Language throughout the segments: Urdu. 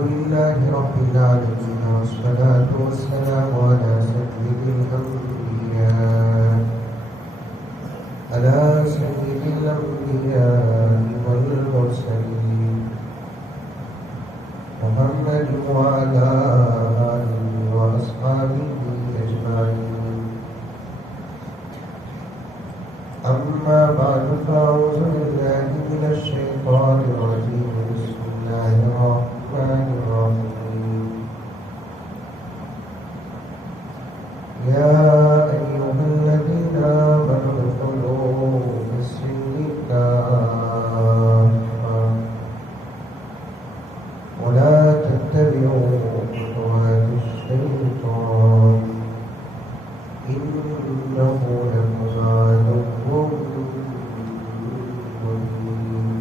لله رب العالمين والصلاة والسلام على سيد الأنبياء والمرسلين محمد وعلى آله وأصحابه أجمعين. أما بعد فأعوذ بالله من الشيطان الرجيم. بسم الله الرحمن الرحيم. يا أيها الذين آمنوا ادخلوا في السلم كافة ولا تتبعوا خطوات الشيطان إنه لكم عدو مبين.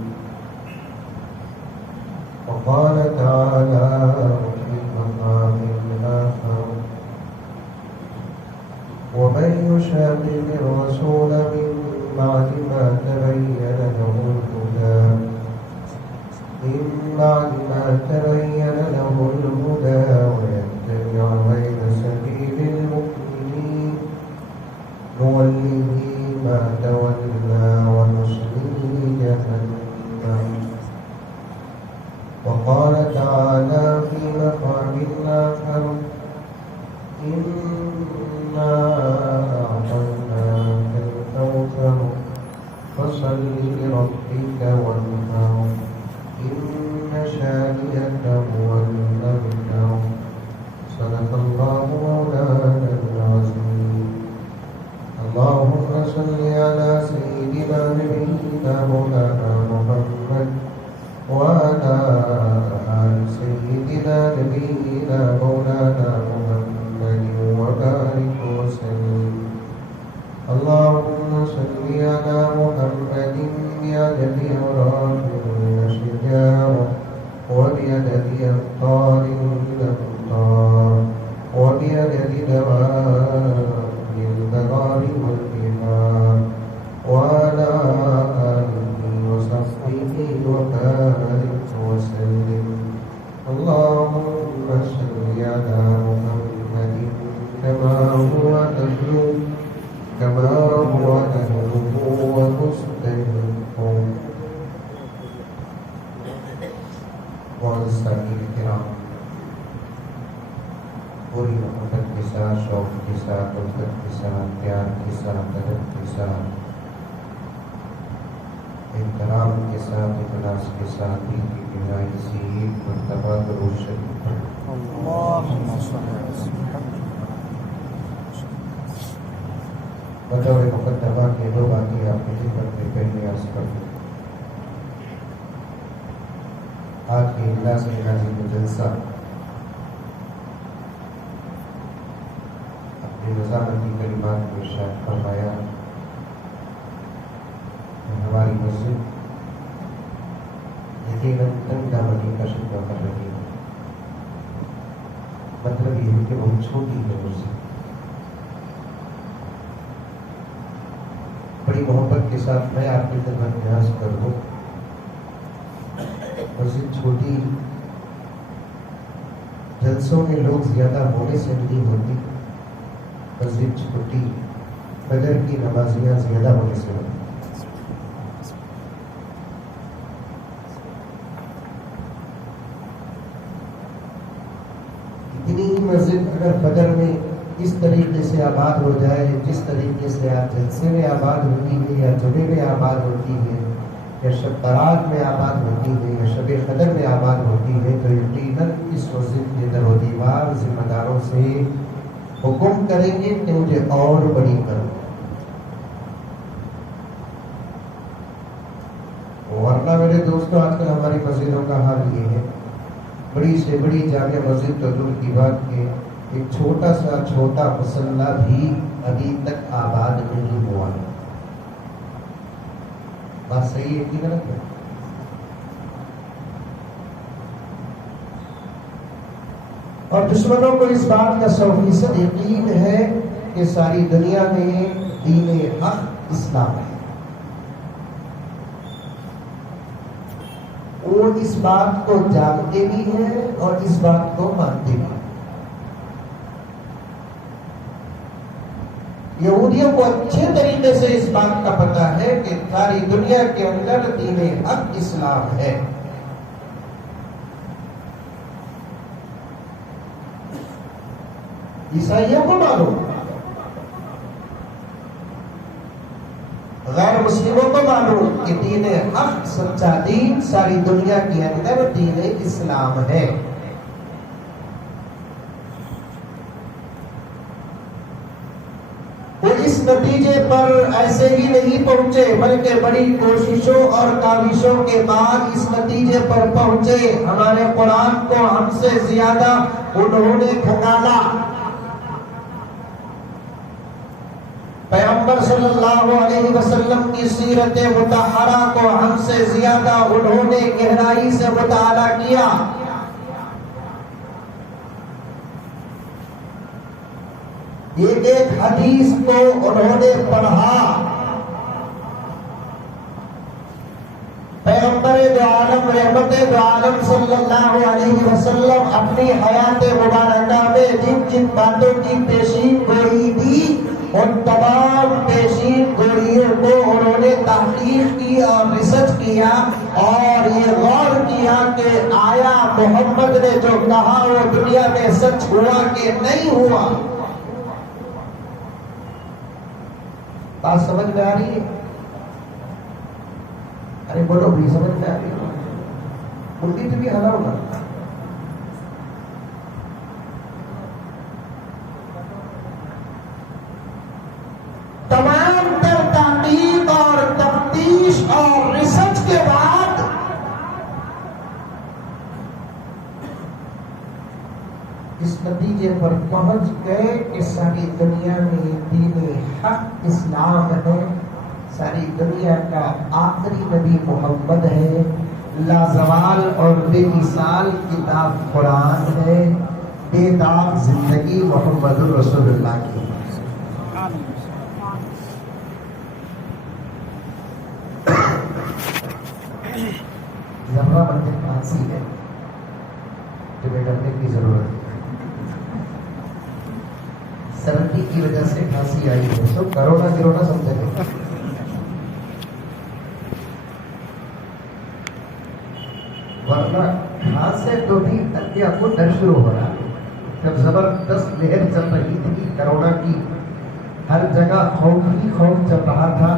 وقال تعالى في مقام آخر: ومن يشاقق الرسول من بعد ما تبين له الهدى ويتبع غير سبيل المؤمنين نوله ما تولى ونصله جهنم. وقال تعالى في مقام آخر: إنا أعطيناك الكوثر فصل لربك وانحر إن شانئك هو الأبتر. صدق الله مولانا العظيم. اللهم صل على سيدنا نبينا مولانا محمد وعلى آل سيدنا نبينا مولانا محمد وبارك وسلم. اللهم صل على محمد بعدد أوراق الأشجار وبعدد أبطال الأمطار وبعدد دواب البغار والبحار وعلى آله وصحبه وبارك وسلم. اللهم صل على محمد كما هو أهله ومستحقه. معززین کرام، پوری محبت کے ساتھ، شوق کے ساتھ، الفت کے ساتھ، پیار کے ساتھ، ادب کے ساتھ، احترام کے ساتھ، اخلاص کے ساتھ دل کی گہرائی سے ایک مرتبہ درود شریف پڑھیں۔ اللہم صل علی محمد۔ بطور مقدمہ کے دو باتیں آپ کی خدمت میں پہلے عرض کر دوں۔ آج کے اجلاس نازل جلسہ اپنی نظامتی کلمات میں ارشاد فرمایا کہ ہماری مسجد یقیناً تنگ دامنی کا شکوہ کر رہی ہے۔ مطلب یہ ہے کہ بہت چھوٹی ہے مسجد۔ بڑی محبت کے ساتھ میں آپ کی خدمت میں عرض کر دوں، مسجد چھوٹی جلسوں میں لوگ زیادہ ہونے سے نہیں ہوتی، مسجد چھوٹی فجر کی نمازیاں زیادہ ہونے سے ہوتی۔ اتنی ہی مسجد اگر فجر میں اس طریقے سے آباد ہو جائے جس طریقے سے آج جلسے میں آباد ہوتی ہے، یا جمعے میں آباد ہوتی ہے، یا شب برات میں آباد ہوتی ہے، یا شب قدر میں آباد ہوتی ہے، تو یقیناً اس مسجد کے در و دیوار ذمہ داروں سے حکم کریں گے کہ مجھے اور بڑی کرو۔ ورنہ میرے دوستوں، آج کل ہماری مسجدوں کا حال یہ ہے، بڑی سے بڑی جامع مسجد تو دور کی بات کہ ایک چھوٹا سا چھوٹا مصلی بھی ابھی تک آباد نہیں ہوا ہے۔ بات صحیح ہے کہ غلط ہے؟ اور دشمنوں کو اس بات کا 100% یقین ہے کہ ساری دنیا میں دین حق اسلام ہے۔ وہ اس بات کو جانتے بھی ہیں اور اس بات کو مانتے بھی ہیں۔ یہودیوں کو اچھے طریقے سے اس بات کا پتہ ہے کہ ساری دنیا کے اندر دین حق اسلام ہے۔ عیسائیوں کو معلوم، غیر مسلموں کو معلوم کہ دین حق سچا دین ساری دنیا کے اندر دین اسلام ہے۔ وہ اس نتیجے پر ایسے ہی نہیں پہنچے بلکہ بڑی کوششوں اور کاوشوں کے بعد اس نتیجے پر پہنچے۔ ہمارے قرآن کو ہم سے زیادہ انہوں نے کھنگالا، پیغمبر صلی اللہ علیہ وسلم کی سیرت مطہرہ کو ہم سے زیادہ انہوں نے گہرائی سے مطالعہ کیا۔ ایک ایک حدیث کو انہوں نے پڑھا۔ پیغمبر دو عالم رحمت دو عالم صلی اللہ علیہ وسلم اپنی حیات مبارکہ میں جن جن باتوں کی پیشین گوئی دی، ان تمام پیشین گوئیوں کو انہوں نے تحقیق کی اور ریسرچ کیا اور یہ غور کیا کہ آیا محمد نے جو کہا وہ دنیا میں سچ ہوا کہ نہیں ہوا۔ بات سمجھ میں آ رہی ہے؟ ارے بولو بھی، سمجھ میں آ رہی ہے؟ اردو تو بھی حل ہوگا۔ تمام تر تحقیق اور تفتیش اور ریسرچ کے بعد اس نتیجے پر پہنچ گئے کہ ساری دنیا میں دین حق اسلام ہے، ساری دنیا کا آخری نبی محمد ہے، لازوال اور بے مثال کتاب قرآن ہے، بے داغ زندگی محمد رسول اللہ کی۔ ذرہ بندے پھانسی ہے، تمہیں ڈرنے کی ضرورت ہے۔ سردی کی وجہ سے پھانسی آئی ہے، تو کرونا گرونا سمجھے گا۔ ورنہ کھانسے تو بھی تکیا کو ڈر شروع ہو رہا ہے۔ جب زبردست لہر چل رہی تھی کرونا کی، ہر جگہ خوف ہی خوف چل رہا تھا۔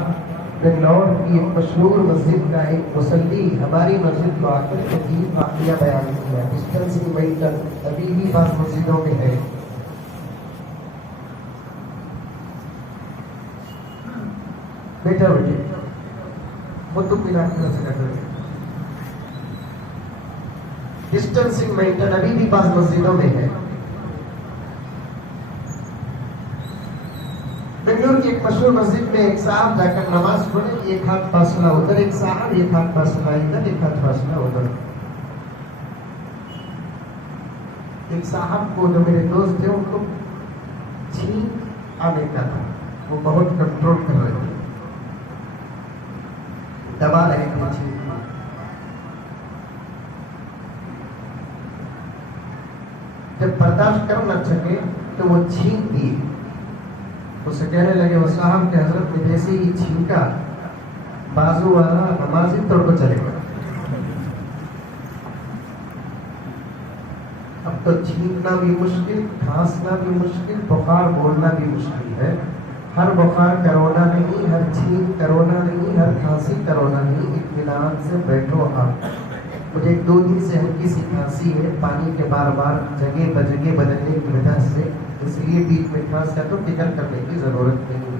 بنگلور کی ایک مشہور مسجد کا ایک مصلی ہماری مسجد کو آ کر عجیب واقعہ بیان کیا۔ ڈسٹنسنگ مینٹین ابھی بھی بعض مسجدوں میں ہے۔ بیٹا بیٹے وہ تم ملا سے کر رہے، ڈسٹنسنگ مینٹین ابھی بھی بعض مسجدوں میں ہے۔ بنگلور کی ایک مشہور مسجد میں ایک صاحب جا کر نماز پڑھے، ایک ہاتھ فاصلہ ادھر ایک صاحب، ایک ہاتھ فاصلہ ادھر، ایک ہاتھ فاصلہ ادھر۔ ایک صاحب کو جو میرے دوست تھے ان کو چھینک آنے کا تھا، وہ بہت کنٹرول کر رہے تھے، دبا رہے تھے چھینک۔ جب برداشت کر نہ سکے تو وہ چھینک دیے۔ اس سے کہنے لگے وہ صاحب کہ حضرت نے جیسے ہی چھینکا بازو والا نمازی توڑ کو چلے گا۔ اب تو چھینکنا بھی مشکل، کھانسنا بھی مشکل، بخار بولنا بھی مشکل ہے۔ ہر بخار کرونا نہیں، ہر چھینک کرونا نہیں، ہر کھانسی کرونا نہیں۔ اطمینان سے بیٹھو آپ۔ مجھے 2 دن سے ہلکی سی کھانسی ہے، پانی کے بار بار جگہ بجگہ بدلنے کی وجہ سے، اس لیے بیچ میں کھانس کا تو فکر کرنے کی ضرورت نہیں۔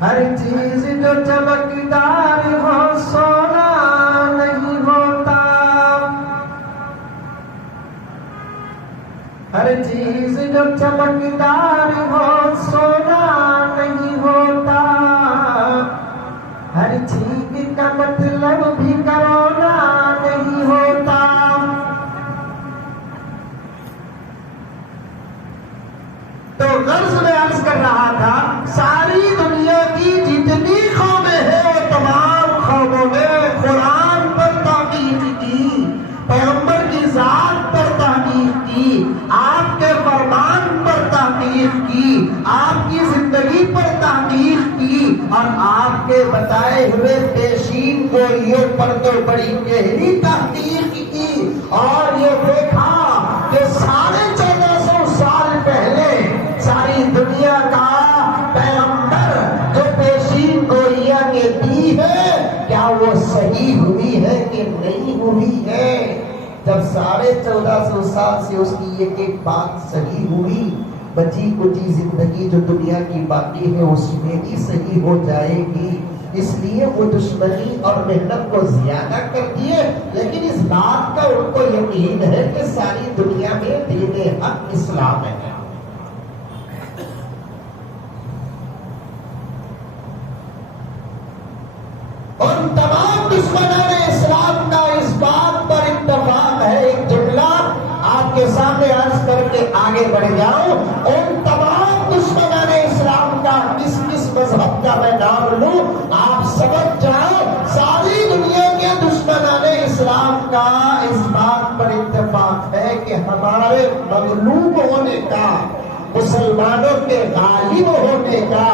ہر چیز جو چمکدار ہو سونا نہیں ہوتا، ہر چیز جو چمکدار ہو سونا نہیں ہوتا، ہر چھینک کا مطلب بھی کرونا نہیں ہوتا۔ تو غرض میں عرض کر رہا تھا، ساری دنیا کی جتنی قومیں ہیں وہ تمام قوموں میں کے بتائے ہوئے پیشین گوئیوں پر تو بڑی گہری تحقیق کی اور یہ دیکھا کہ 1450 سال پہلے ساری دنیا کا پیغمبر جو پیشین گوئیاں نے دی ہے کیا وہ صحیح ہوئی ہے کہ نہیں ہوئی ہے؟ جب 1450 سال سے اس کی ایک بات صحیح ہوئی، بچی کچی زندگی جو دنیا کی باقی ہے اس میں بھی صحیح ہو جائے گی، اس لیے وہ دشمنی اور محنت کو زیادہ کر دیے، لیکن اس بات کا ان کو یقین ہے کہ ساری دنیا میں دین حق اسلام ہے۔ اور تمام دشمنان اسلام کا اس بات پر اتفاق ہے، ایک جملہ آپ کے سامنے عرض کر کے آگے بڑھ جاؤں، ان تمام دشمنان اسلام کا کس کس مذہب کا میں نام لوں آپ سمجھ جاؤ، ساری دنیا کے دشمنان اسلام کا اس بات پر اتفاق ہے کہ ہمارے مغلوب ہونے کا، مسلمانوں کے غالب ہونے کا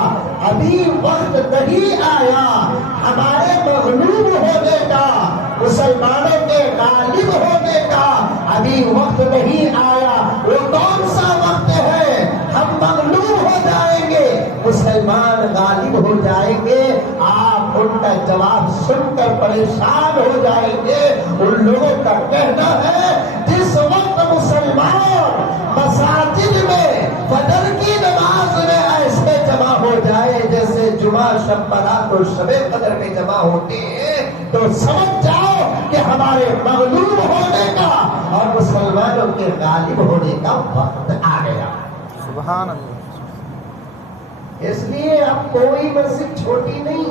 ابھی وقت نہیں آیا، ہمارے مغلوب ہونے کا، مسلمانوں کے غالب ہونے کا ابھی وقت نہیں آیا۔ وہ کون سا وقت ہے؟ ہم مغلوب ہو جائیں گے، مسلمان غالب ہو جائیں گے۔ آپ ان کا جواب سن کر پریشان ہو جائیں گے۔ ان لوگوں کا کہنا ہے جس وقت مسلمان مساجد میں فجر کی نماز میں ایسے جمع ہو جائے جیسے جمعہ شب برات اور شب قدر میں جمع ہوتے ہیں، تو سمجھ جاؤ کہ ہمارے مغلوب ہونے کا اور مسلمانوں کے غالب ہونے کا وقت آ گیا۔ سبحان اللہ۔ اس لیے اب کوئی مسجد چھوٹی نہیں،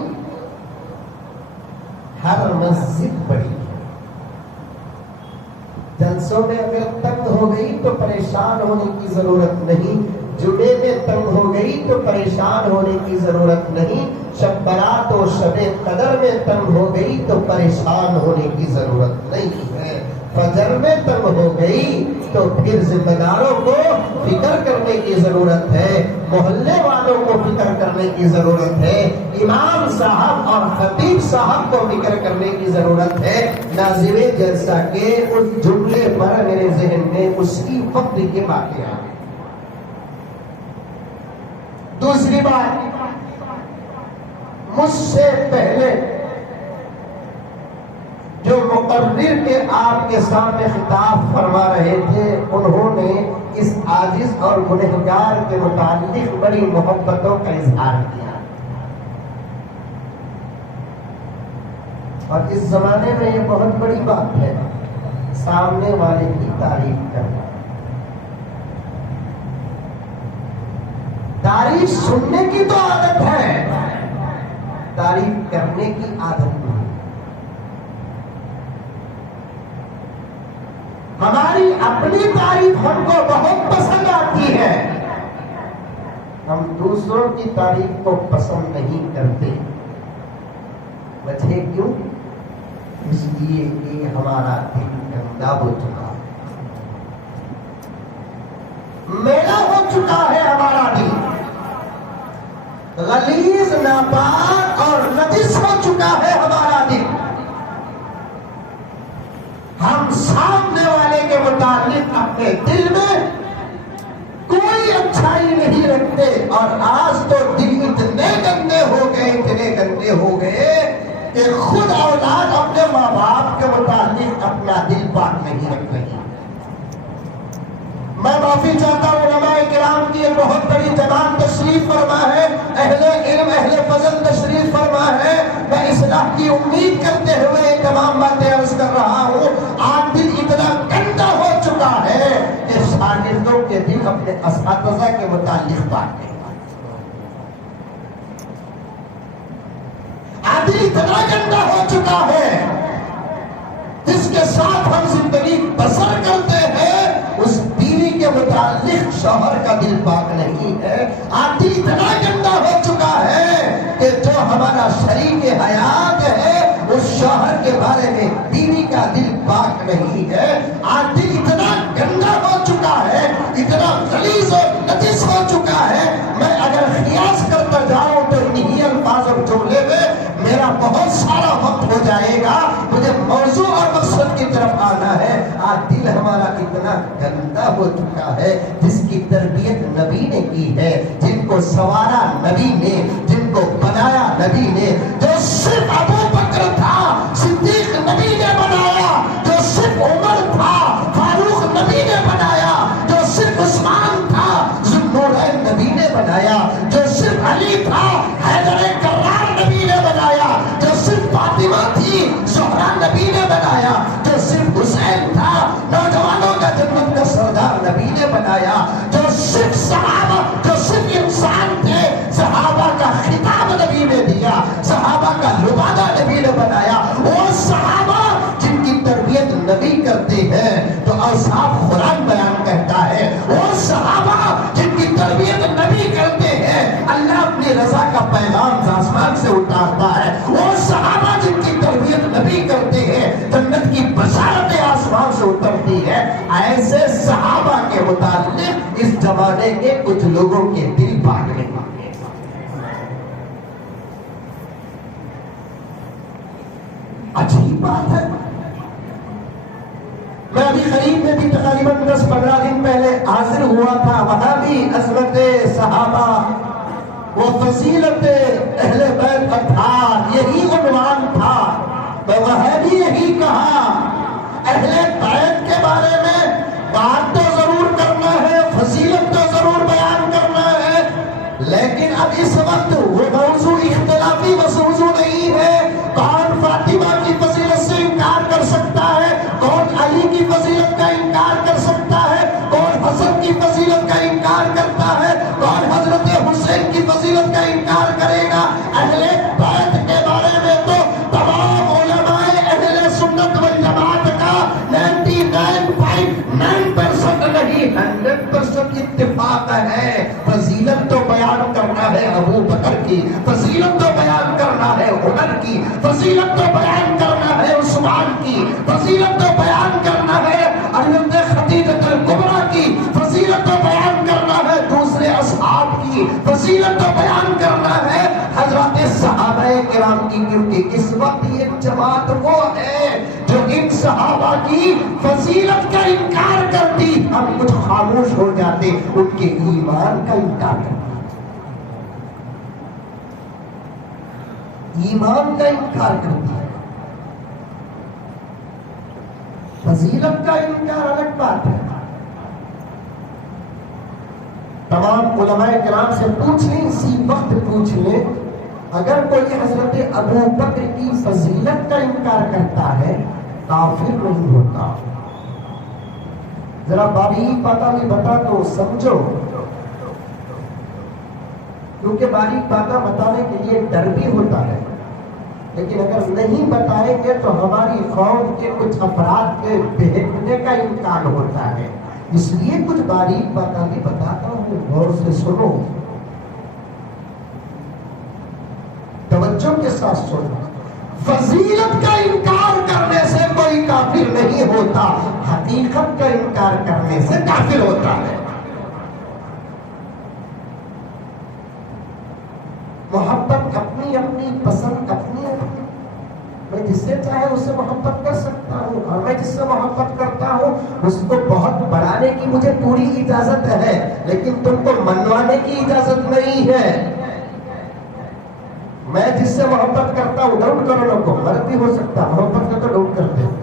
ہر مسجد بڑی ہے۔ جلسوں میں اگر تنگ ہو گئی تو پریشان ہونے کی ضرورت نہیں، جمعے میں تنگ ہو گئی تو پریشان ہونے کی ضرورت نہیں، شب برات اور شب قدر میں تنگ ہو گئی تو پریشان ہونے کی ضرورت نہیں ہے۔ فجر میں تنگ ہو گئی تو پھر ذمہ داروں کو فکر کرنے کی ضرورت ہے، محلے والوں کو فکر کرنے کی ضرورت ہے، امام صاحب اور خطیب صاحب کو فکر کرنے کی ضرورت ہے۔ ناظرین جلسہ کے اس جملے پر میرے ذہن میں اسی وقت کے واقعات۔ دوسری بات، مجھ سے پہلے جو مقرر کے آپ کے سامنے خطاب فرما رہے تھے، انہوں نے اس عاجز اور گنہگار کے متعلق بڑی محبتوں کا اظہار کیا، اور اس زمانے میں یہ بہت بڑی بات ہے سامنے والے کی تعریف کرنا۔ تعریف سننے کی تو عادت ہے، تعریف کرنے کی عادت نہیں۔ ہماری اپنی تعریف ہم کو بہت پسند آتی ہے، ہم دوسروں کی تعریف کو پسند نہیں کرتے۔ وجہ کیوں؟ اس لیے کہ ہمارا دل گندا ہو چکا ہے، میلا ہو چکا ہے، ہمارا دل غلیظ، ناپاک اور نجس ہو چکا ہے ہمارا دل۔ ہم سامنے والے کے متعلق اپنے دل میں کوئی اچھائی نہیں رکھتے، اور آج تو دل اتنے گندے ہو گئے، اتنے گندے ہو گئے کہ خود اولاد اپنے ماں باپ کے متعلق اپنا دل پاک نہیں رکھ رہی۔ میں معافی چاہتا ہوں، علماء کرام کی ایک بہت بڑی جماعت تشریف فرما ہے، اہل علم اہل فضل تشریف فرما ہے، میں اصلاح کی امید کرتے ہوئے تمام باتیں عرض کر رہا ہوں۔ آج دل اتنا گندا ہو چکا ہے کہ شاگردوں کے دل اپنے اساتذہ کے متعلق پاک نہیں۔ آج دل اتنا گندا ہو چکا ہے، جس کے ساتھ ہم زندگی بسر کرتے ہیں اس بیوی کے متعلق شوہر کا دل پاک نہیں ہے۔ آج دل اتنا گندا ہو چکا ہے کہ جو ہمارا شریک حیات ہے اس شوہر کے بارے میں بیوی کا دل پاک نہیں ہے۔ آج دل اتنا گندا ہو چکا ہے، اتنا غلیظ اور نجس ہو چکا ہے، میں اگر قیاس کرتا جاؤں تو انہی الفاظ اور جملے میں اتنا گندا ہو چکا ہے جس کی تربیت نبی نے کی ہے، جن کو سنوارا نبی نے، جن کو بنایا نبی نے، جو صرف ابو بکر تھا صدیق نبی نے بنایا، جو صرف عمر تھا فاروق نبی نے بنایا، جو صرف عثمان تھا ذوالنورین نبی نے بنایا، جو صرف علی تھا حیدر کرار نبی نے بنایا، جو صرف فاطمہ تھی زہرا نبی نے بنایا، جو صرف حسین تھا نوجوانوں کا جنت کا سردار نبی نے بنایا، جو صرف صحابہ، جو صرف انسان تھے صحابہ کا خطاب نبی نے دیا، صحابہ کا لبادہ نبی نے بنایا، وہ صحابہ جن کی تربیت نبی کرتے ہیں تو اوصاف قرآن بیان کرتا ہے، وہ صحابہ جن کی تربیت نبی کرتے ہیں اللہ اپنی رضا کا پیغام آسمان سے اتارتا ہے، وہ صحابہ جن کی تربیت نبی کرتے ہیں جنت کی بشارتیں آسمان سے اترتی ہے۔ ایسے صحابہ کے متعلق اس زمانے کے کچھ لوگوں کے دل پاگل ہیں۔ عجیب بات ہے، میں ابھی قریب میں بھی تقریباً 10-15 دن پہلے حاضر ہوا تھا، وہاں بھی عظمت صحابہ وہ فضیلت اہل بیت اطہار یہی عنوان تھا، میں وہاں بھی یہی کہا اہل بیت کے بارے میں بات تو ضرور کرنا ہے، فضیلت تو ضرور بیان کرنا ہے، لیکن اب اس وقت وہ موضوع اختلافی موضوع نہیں ہے۔ کون فاطمہ کی فضیلت سے انکار کر سکتا ہے، کون علی کی فضیلت کا انکار کر سکتا ہے، کون حسن کی فضیلت کا انکار کرتا ہے، کون حضرت حسین کی فضیلت کا انکار کرے گا۔ اہل بیت کے بارے میں تو تمام علماء اہل سنت والجماعت کا 99.9% نہیں 100% اتفاق ہے۔ فضیلت تو بیان کرنا ہے ابو بکر کی، فضیلت تو بیان کرنا ہے عمر کی، فضیلت تو بیان کرنا ہے عثمان کی، فضیلت تو بیان کرنا ہے حضرت خدیجہ الکبریٰ کی، فضیلت تو بیان کرنا ہے دوسرے اصحاب کی، فضیلت تو بیان کرنا ہے حضرت صحابہ کرام کی، کیونکہ اس وقت یہ جماعت وہ ہے جو ان صحابہ کی فضیلت کا انکار کرتی، ہم کچھ خاموش ہو جاتے، ان کے ایمان کا انکار کرتے، ایمان کا انکار کرتی ہے۔ فضیلت کا انکار الگ بات ہے۔ تمام علماء کرام سے پوچھ لیں، اسی وقت پوچھ لیں، اگر کوئی حضرت ابو بکر کی فضیلت کا انکار کرتا ہے کافر نہیں ہوتا۔ ذرا باریک باتیں بھی بتا تو سمجھو، کیونکہ باریک باتیں بتانے کے لیے ڈر بھی ہوتا ہے، لیکن اگر نہیں بتائیں گے تو ہماری قوم کے کچھ افراد کے بہکنے کا امکان ہوتا ہے، اس لیے کچھ باریک باتیں بھی بتاتا ہوں، غور سے سنو، توجہ کے ساتھ سنو۔ فضیلت کا انکار کرنے سے کوئی کافر نہیں ہوتا، حقیقت کا انکار کرنے سے کافر ہوتا ہے۔ محبت اپنی اپنی، پسند اپنی اپنی، میں جس سے چاہے اس سے محبت کر سکتا ہوں، اور میں جس سے محبت کرتا ہوں اس کو بہت بڑھانے کی مجھے پوری اجازت ہے، لیکن تم کو منوانے کی اجازت نہیں ہے۔ میں جس سے محبت کرتا ہوں، ڈاؤٹ کرو لوگوں کو، غلط بھی ہو سکتا، محبت کا تو ڈاؤٹ کرتے ہیں۔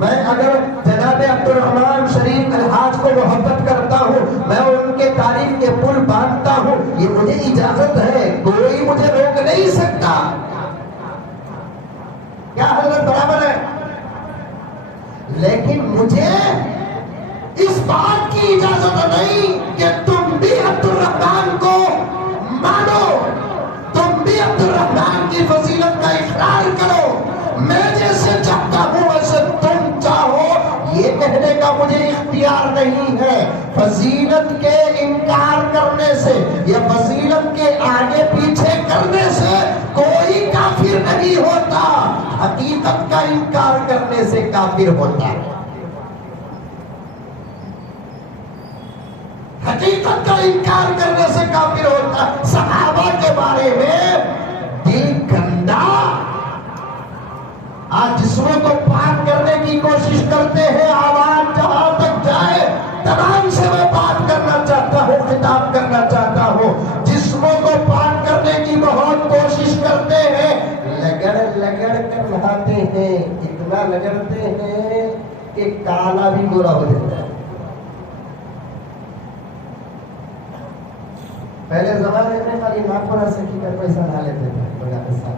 میں اگر جناب عبد الرحمن شریف الحاج کو محبت کرتا ہوں، میں ان کے تعریف کے پل باندھتا ہوں، یہ مجھے اجازت ہے، کوئی مجھے روک نہیں سکتا۔ کیا حضرت برابر ہے؟ لیکن مجھے اس بات کی اجازت نہیں کہ تم بھی عبد الرحمن کو مانو، تم بھی عبد الرحمن کی فضیلت کا اقرار کرو، میں جیسے چاہتا ہوں ویسے تم چاہو، یہ کہنے کا مجھے اختیار نہیں ہے۔ فضیلت کے انکار کرنے سے یا فضیلت کے آگے پیچھے کرنے سے کوئی کافر نہیں ہوتا، حقیقت کا انکار کرنے سے کافر ہوتا ہے۔ حقیقت کا انکار کرنے سے کافر ہوتا ہے۔ صحابہ کے بارے میں دل گندا، آج جسموں کو پاک کرنے کی کوشش کرتے ہیں، آواز کہ کالا بھی گورا ہو جاتا ہے. پہلے زمانے میں خالی ناخن سے کی کر پیسہ ڈال لیتے تھے بڑا پیسہ.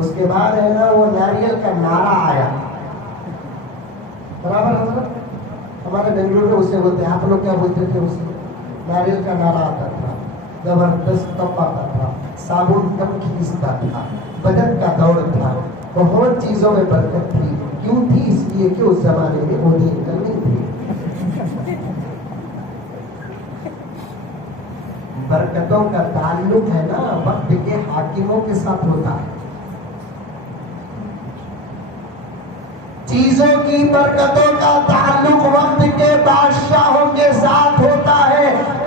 اس کے بعد ہے نا وہ ناریل کا نعرہ آیا. برابر حضرت ہمارے بنگلور میں اسے بولتے ہیں, آپ لوگ کیا بولتے تھے اسے؟ ناریل کا نعرہ آتا تھا, زبردست کپ آتا تھا, صابن کم کھینچتا تھا, بدن کا دور تھا, بہت چیزوں میں برکت تھی. کیوں تھی؟ اس لیے کہ اس زمانے میں وہ دین نہیں تھی. برکتوں کا تعلق ہے نا وقت کے حاکموں کے ساتھ ہوتا ہے. چیزوں کی برکتوں کا تعلق وقت کے بادشاہوں کے ساتھ ہوتا ہے.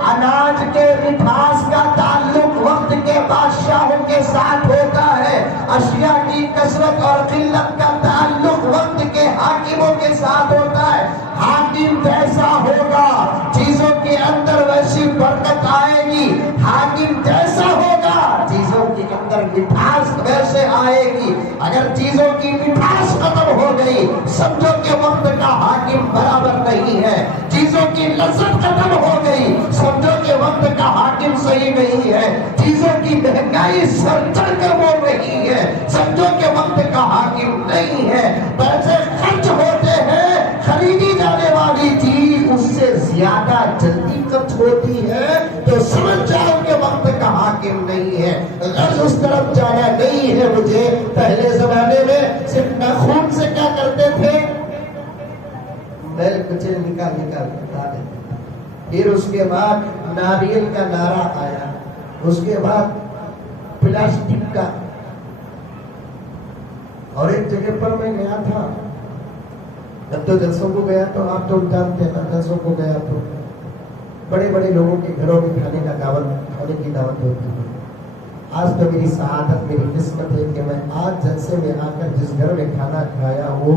اناج کے مٹھاس کا تعلق وقت کے بادشاہوں کے ساتھ ہوتا ہے. اشیاء کی کثرت اور قلت کا تعلق وقت کے حاکموں کے ساتھ ہوتا ہے. حاکم جیسا ہوگا چیزوں کے اندر ویسی برکت آئے گی. حاکم جیسا ہوگا چیزوں کے اندر مٹھاس ویسے آئے گی. اگر چیزوں کی مٹھاس ختم ہو گئی سمجھو کہ وقت کا حاکم برابر نہیں ہے. چیزوں کی لذت ختم ہو گئی سمجھو کہ وقت کا حاکم صحیح نہیں ہے. چیزوں کی مہنگائی سر چڑھ کر بول رہی ہے سمجھو کہ وقت کا حاکم نہیں ہے. پیسے خرچ ہوتے ہیں, خریدی جانے والی چیز اس سے زیادہ جلدی خرچ ہوتی ہے تو سمجھ جاؤ کہ وقت کا حاکم نہیں ہے. غرض اس طرف جانا نہیں ہے مجھے. پہلے زمانے میں صرف ناخن سے کیا کرتے تھے؟ بیل کچل نکال بتا دیتے. پھر اس کے بعد ناریل کا نعرہ آیا. اس کے بعد پلاسٹک کا. اور ایک جگہ پر میں گیا تھا, جب تو جلسوں کو گیا تو آپ تو جانتے ہیں, جلسوں کو گیا تو بڑے بڑے لوگوں کے گھروں میں کھانے کی دعوت ہوتی ہے. آج تو میری سعادت, میری قسمت ہے کہ میں آج جلسے میں آ کر جس گھر میں کھانا کھایا وہ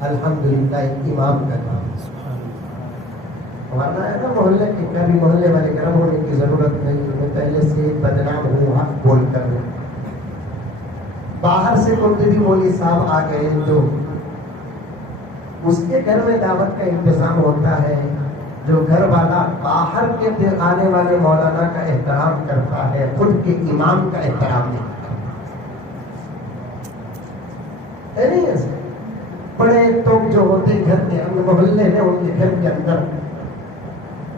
الحمدللہ امام کا کام. ورنہ ہے نا محلے کے, کبھی محلے والے گرم ہونے کی ضرورت نہیں. میں پہلے سے بدنام ہوں حق بول کر. باہر سے کوئی بھی مولوی صاحب آ گئے تو اس کے گھر میں دعوت کا انتظام ہوتا ہے. جو گھر والا باہر کے آنے والے مولانا کا احترام کرتا ہے, خود کے امام کا احترام نہیں کرتا. بڑے تو جو ہوتے گھر کے محلے میں, ان کے گھر کے اندر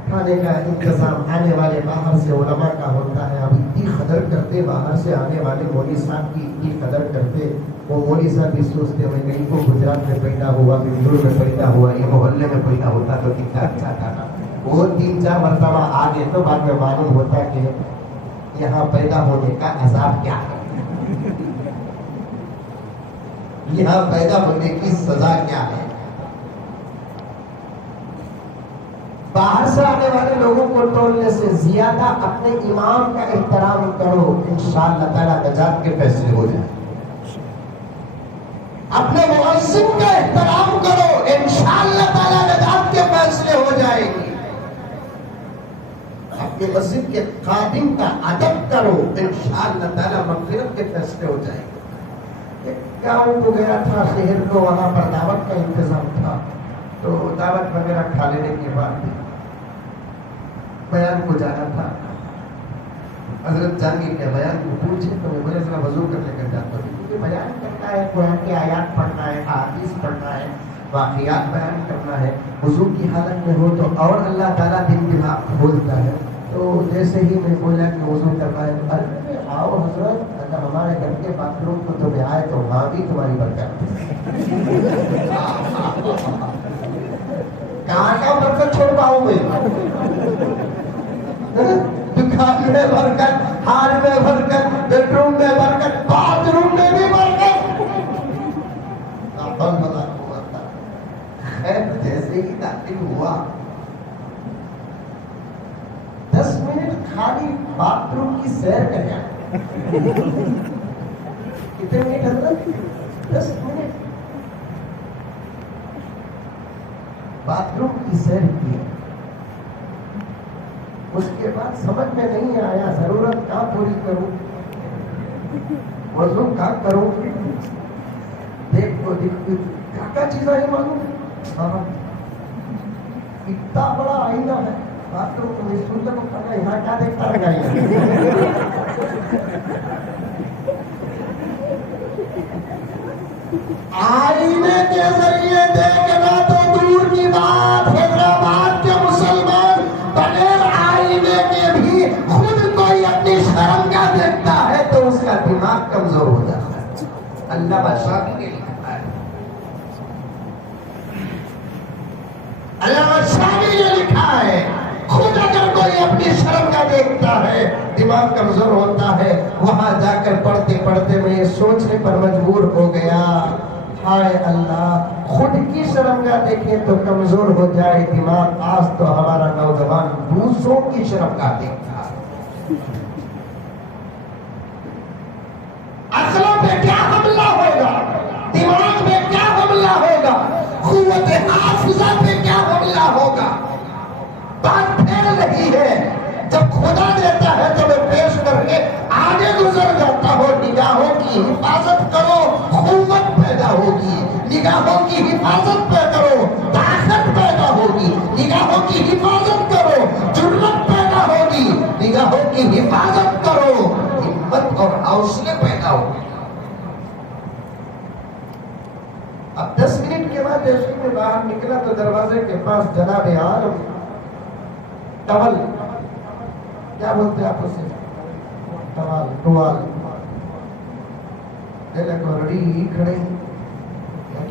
کھانے کا انتظام آنے والے باہر سے علماء کا ہوتا ہے. اب اتنی قدر کرتے باہر سے آنے والے مولوی صاحب کی, اتنی قدر کرتے. وہ مولوی صاحب بھی سوچتے میں کہیں کو گجرات میں پیدا ہوا, بنگلور میں پیدا ہوا, یہ محلے میں پیدا ہوتا تو کتنا اچھا تھا. وہ 3-4 مرتبہ آگے تو بعد میں معلوم ہوتا کہ یہاں پیدا ہونے کا عذاب کیا ہے, یہاں پیدا ہونے کی سزا کیا ہے. باہر سے آنے والے لوگوں کو ٹولنے سے زیادہ اپنے امام کا احترام کرو, انشاءاللہ تعالیٰ نجات کے فیصلے ہو جائیں. اپنے مؤذن کا احترام کرو, انشاءاللہ تعالیٰ نجات کے فیصلے ہو جائیں گے. اپنے مسجد کے خادم کا ادب کرو, انشاءاللہ تعالیٰ مغفرت کے فیصلے ہو جائیں گے. ایک گاؤں کو گیا تھا شہر کو, وہاں پر دعوت کا انتظام تھا. تو دعوت وغیرہ کھا لینے کے بعد بیان کو جانا تھا. حضرت جان کے کیا بیان کو پوچھے تو میں بولے ذرا وضو کر لے کر جاتا ہوں, کیونکہ بیان کرنا ہے, قرآن کی آیات پڑھنا ہے, احادیث پڑھنا ہے, واقعات بیان کرنا ہے. وضو کی حالت میں ہو تو اور اللہ تعالیٰ دل دماغ کھولتا ہے. تو جیسے ہی میں بولا کہ وضو کرنا ہے, ارے آؤ حضرت, اگر ہمارے گھر کے باتھ روم کو تمہیں آئے تو وہاں بھی تمہاری برکت. کہاں کا برکت چھوڑ پاؤں میں؟ دکان میں برکت, ہار میں برکت, بیڈ روم میں برکت, باتھ روم میں بھی برکت. خیر جیسے ہی داخل ہوا 10 منٹ خالی باتھ روم کی سیر کریا. کتنے منٹ حضرت؟ 10 منٹ باتھ روم کی سیر کی. اس کے بعد سمجھ میں نہیں آیا ضرورت کہاں پوری کروں, وضو کہاں کروں. دیکھ کو دیکھ کیا پکا چیزیں ہی معلوم ہے؟ ہاں اتنا بڑا آئینہ ہے بات کرو تو سنتے کو پتا یہاں کیا دیکھتا رہا آئینے کے ذریعے دیکھنا تو دور کی بات، حیدرآباد کے مسلمان بغیر آئینے کے بھی خود کوئی اپنی شرم کا دیکھتا ہے تو اس کا دماغ کمزور ہو جاتا ہے۔ علامہ شافعی نے لکھا ہے، علامہ شافعی نے لکھا ہے خود اگر کوئی اپنی شرم کا دیکھتا ہے دماغ کمزور ہوتا ہے۔ وہاں جا کر پڑھتے پڑھتے میں یہ سوچنے پر مجبور ہو گیا، ہائے اللہ خود کی شرم کا دیکھیں تو کمزور ہو جائے دماغ، آج تو ہمارا نوجوان دوسروں کی شرم کا دیکھتا ہے۔ عقلوں پہ کیا حملہ ہوگا، دماغ میں کیا حملہ ہوگا، قوت حافظہ پہ کیا حملہ ہوگا۔ بات پھیل رہی ہے، جب خدا دیتا ہے تو میں پیش کر کے آگے گزر جاتا ہوں۔ نگاہوں کی حفاظت کرو، قوت پیدا ہوگی، نگاہوں کی حفاظت پہ کرو، طاقت پیدا ہوگی، نگاہوں کی حفاظت کرو، جرأت پیدا ہوگی، نگاہوں کی حفاظت کرو، ہمت اور حوصلے پیدا ہوگی۔ اب 10 منٹ کے بعد جیسے میں باہر نکلا تو دروازے کے پاس جناب عالم ٹول، کیا بولتے ہیں آپ اسے، ٹوال ریڈی کھڑے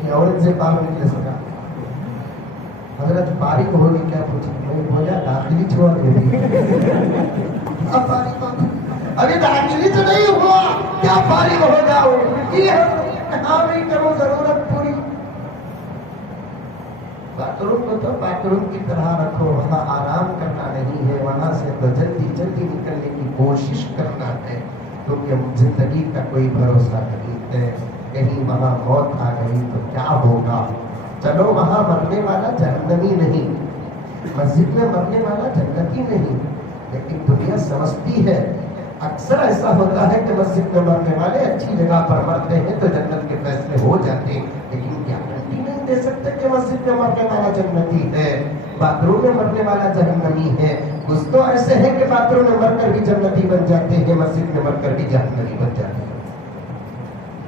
کہ عورت سے باہر نکلے سکا۔ حضرت فارغ ہوگی کیا پوچھی، میں بولا داخلی چھوڑ دے دی۔ اب فارغ ہو ابھی داخلی تو نہیں ہوا، کیا فارغ ہو جاؤ، یہ کہاں بھی کرو ضرورت پوری۔ باتھ روم کو تو باتھ روم کی طرح رکھو، وہاں آرام کرنا نہیں ہے، وہاں سے تو جلدی جلدی نکلنے کی کوشش کرنا ہے، کیونکہ زندگی کا کوئی بھروسہ نہیں ہے، کہیں وہاں موت آ گئی تو کیا ہوگا۔ چلو وہاں مرنے والا جہنمی نہیں، مسجد میں مرنے والا جنتی نہیں، لیکن دنیا سمجھتی ہے، اکثر ایسا ہوتا ہے کہ مسجد میں مرنے والے اچھی جگہ پر مرتے ہیں تو جنت کے فیصلے ہو جاتے ہیں، لیکن کیا گارنٹی نہیں دے سکتے کہ مسجد میں مرنے والا جنتی ہے، باتھ روم میں مرنے والا جہنمی ہے۔ کچھ تو ایسے ہیں کہ باتھ روم میں مر کر بھی جنتی بن جاتے ہیں، مسجد میں مر کر بھی جہنمی بن جاتے ہیں۔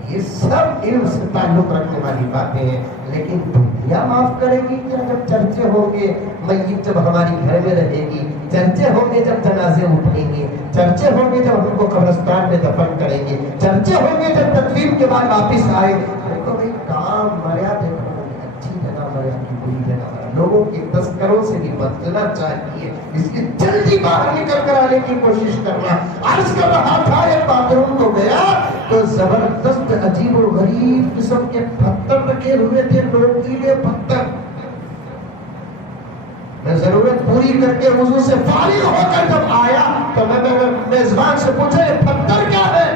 یہ سب علم سے تعلق رکھنے والی باتیں ہیں، لیکن دنیا معاف کرے گی کیا جب چرچے ہوں گے، میت جب ہماری گھر میں رہے گی، چرچے ہوں گے جب جنازے اٹھیں گے، چرچے ہوں گے جب ہم کو قبرستان میں دفن کریں گے، چرچے ہوں گے جب تدفین کے بعد واپس آئے۔ دیکھو بھائی کام مریا، دیکھو اچھی جگہ مریا کی بری جگہ مریا، لوگوں کے تذکروں سے بھی بچنا چاہیے، اس لیے جلدی باہر نکل کر آنے کی کوشش کرنا۔ عرض کر رہا تھا ایک باتھ روم کو گیا تو زبردست عجیب و غریب قسم کے پتھر رکھے ہوئے تھے، نوکیلے پتھر۔ میں ضرورت پوری کر کے وضو سے فارغ ہو کر جب آیا تو میں میزبان سے پوچھا یہ پتھر کیا ہے؟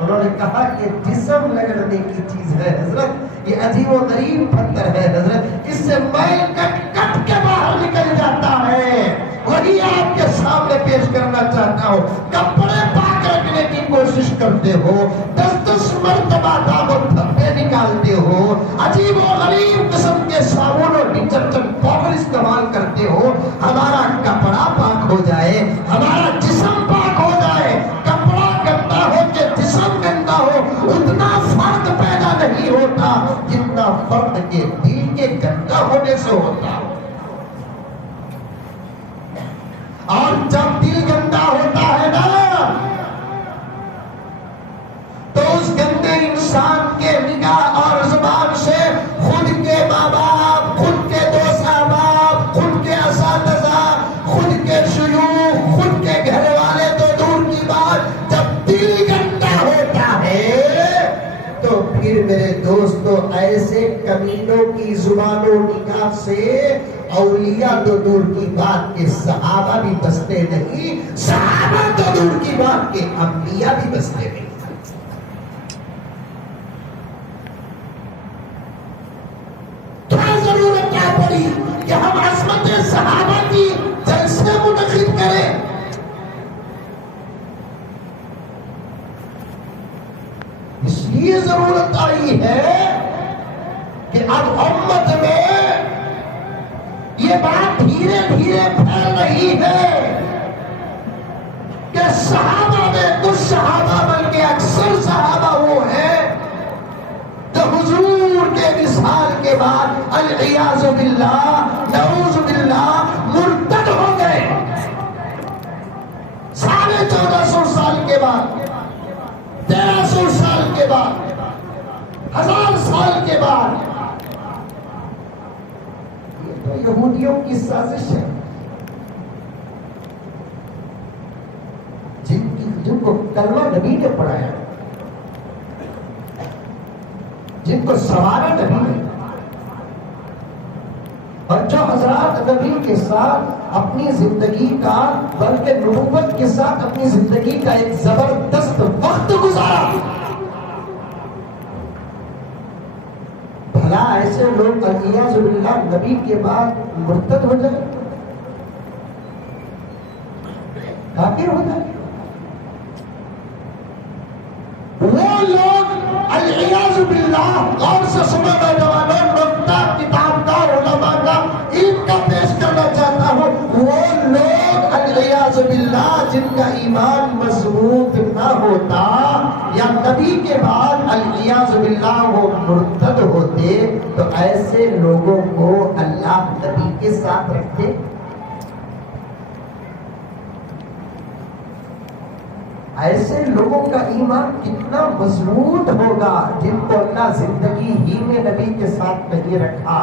انہوں نے کہا کہ جسم لگنے کی چیز ہے حضرت، یہ عجیب و غریب پتھر ہے حضرت، اس سے میل کٹ کٹ کے باہر نکل جاتا ہے، وہی آپ کے سامنے پیش کرنا چاہتا ہوں۔ کپڑے پاک رکھنے کی کوشش کرتے ہو، 10 مرتبہ داغ و دھبے نکالتے ہو، عجیب و غریب قسم کے صابن اور ڈٹرجنٹ پاؤڈر استعمال کرتے ہو، ہمارا کپڑا پاک ہو جائے، ہمارا جسم پاک ہو جائے، کپڑا گندا ہو کہ جسم گندا ہو، اتنا فرق پیدا نہیں ہوتا جتنا فرق کے دل کے گندا ہونے سے ہوتا۔ اور جب دل گندا ہوتا ہے نا تو اس گندے انسان کے نگاہ اور زبان سے خود کے ماں باپ، خود کے دوست احباب، خود کے اساتذہ، خود کے شیوخ، خود کے گھر والے تو دور کی بات، جب دل گندا ہوتا ہے تو پھر میرے دوستو ایسے کمینوں کی زبان و نگاہ سے اولیاء تو دور کی بات کے صحابہ بھی بچتے نہیں، صحابہ تو دور کی بات کے انبیاء بھی بچتے نہیں۔ کیا ضرورت کیا پڑی کہ ہم عظمت صحابہ کی جلسے منعقد کریں؟ اس لیے ضرورت آئی ہے کہ اب امت میں یہ بات دھیرے دھیرے پھیل رہی ہے کہ صحابہ میں کچھ صحابہ بلکہ اکثر صحابہ وہ ہیں جو حضور کے وصال کے بعد العیاذ باللہ نعوذ باللہ مرتد ہو گئے. 1450 سال کے بعد، 1300 سال کے بعد، 1000 سال کے بعد. یہ تو یہودیوں کی سازش ہے جن کو کلمہ نبی نے پڑھایا، جن کو سوارا نبی نے، اور جو حضرات نبی کے ساتھ اپنی زندگی کا بلکہ نبوت کے ساتھ اپنی زندگی کا ایک زبردست وقت گزارا. بھلا ایسے لوگ والعیاذ باللہ نبی کے بعد مرتد ہو جائے، کافر ہو جائے. وہ لوگ العیاذ باللہ، اور سے سنو نوجوانوں، نقطہ کتاب کا علماء کا علم کا پیش کرنا چاہتا ہوں، وہ لوگ العیاذ باللہ جن کا ایمان مضبوط نہ ہوتا یا نبی کے بعد العیاذ باللہ وہ مرتد ہوتے، تو ایسے لوگوں کو اللہ نبی کے ساتھ رکھتے. ایسے لوگوں کا ایمان کتنا مضبوط ہوگا جن کو اللہ زندگی ہی میں نبی کے ساتھ نہیں رکھا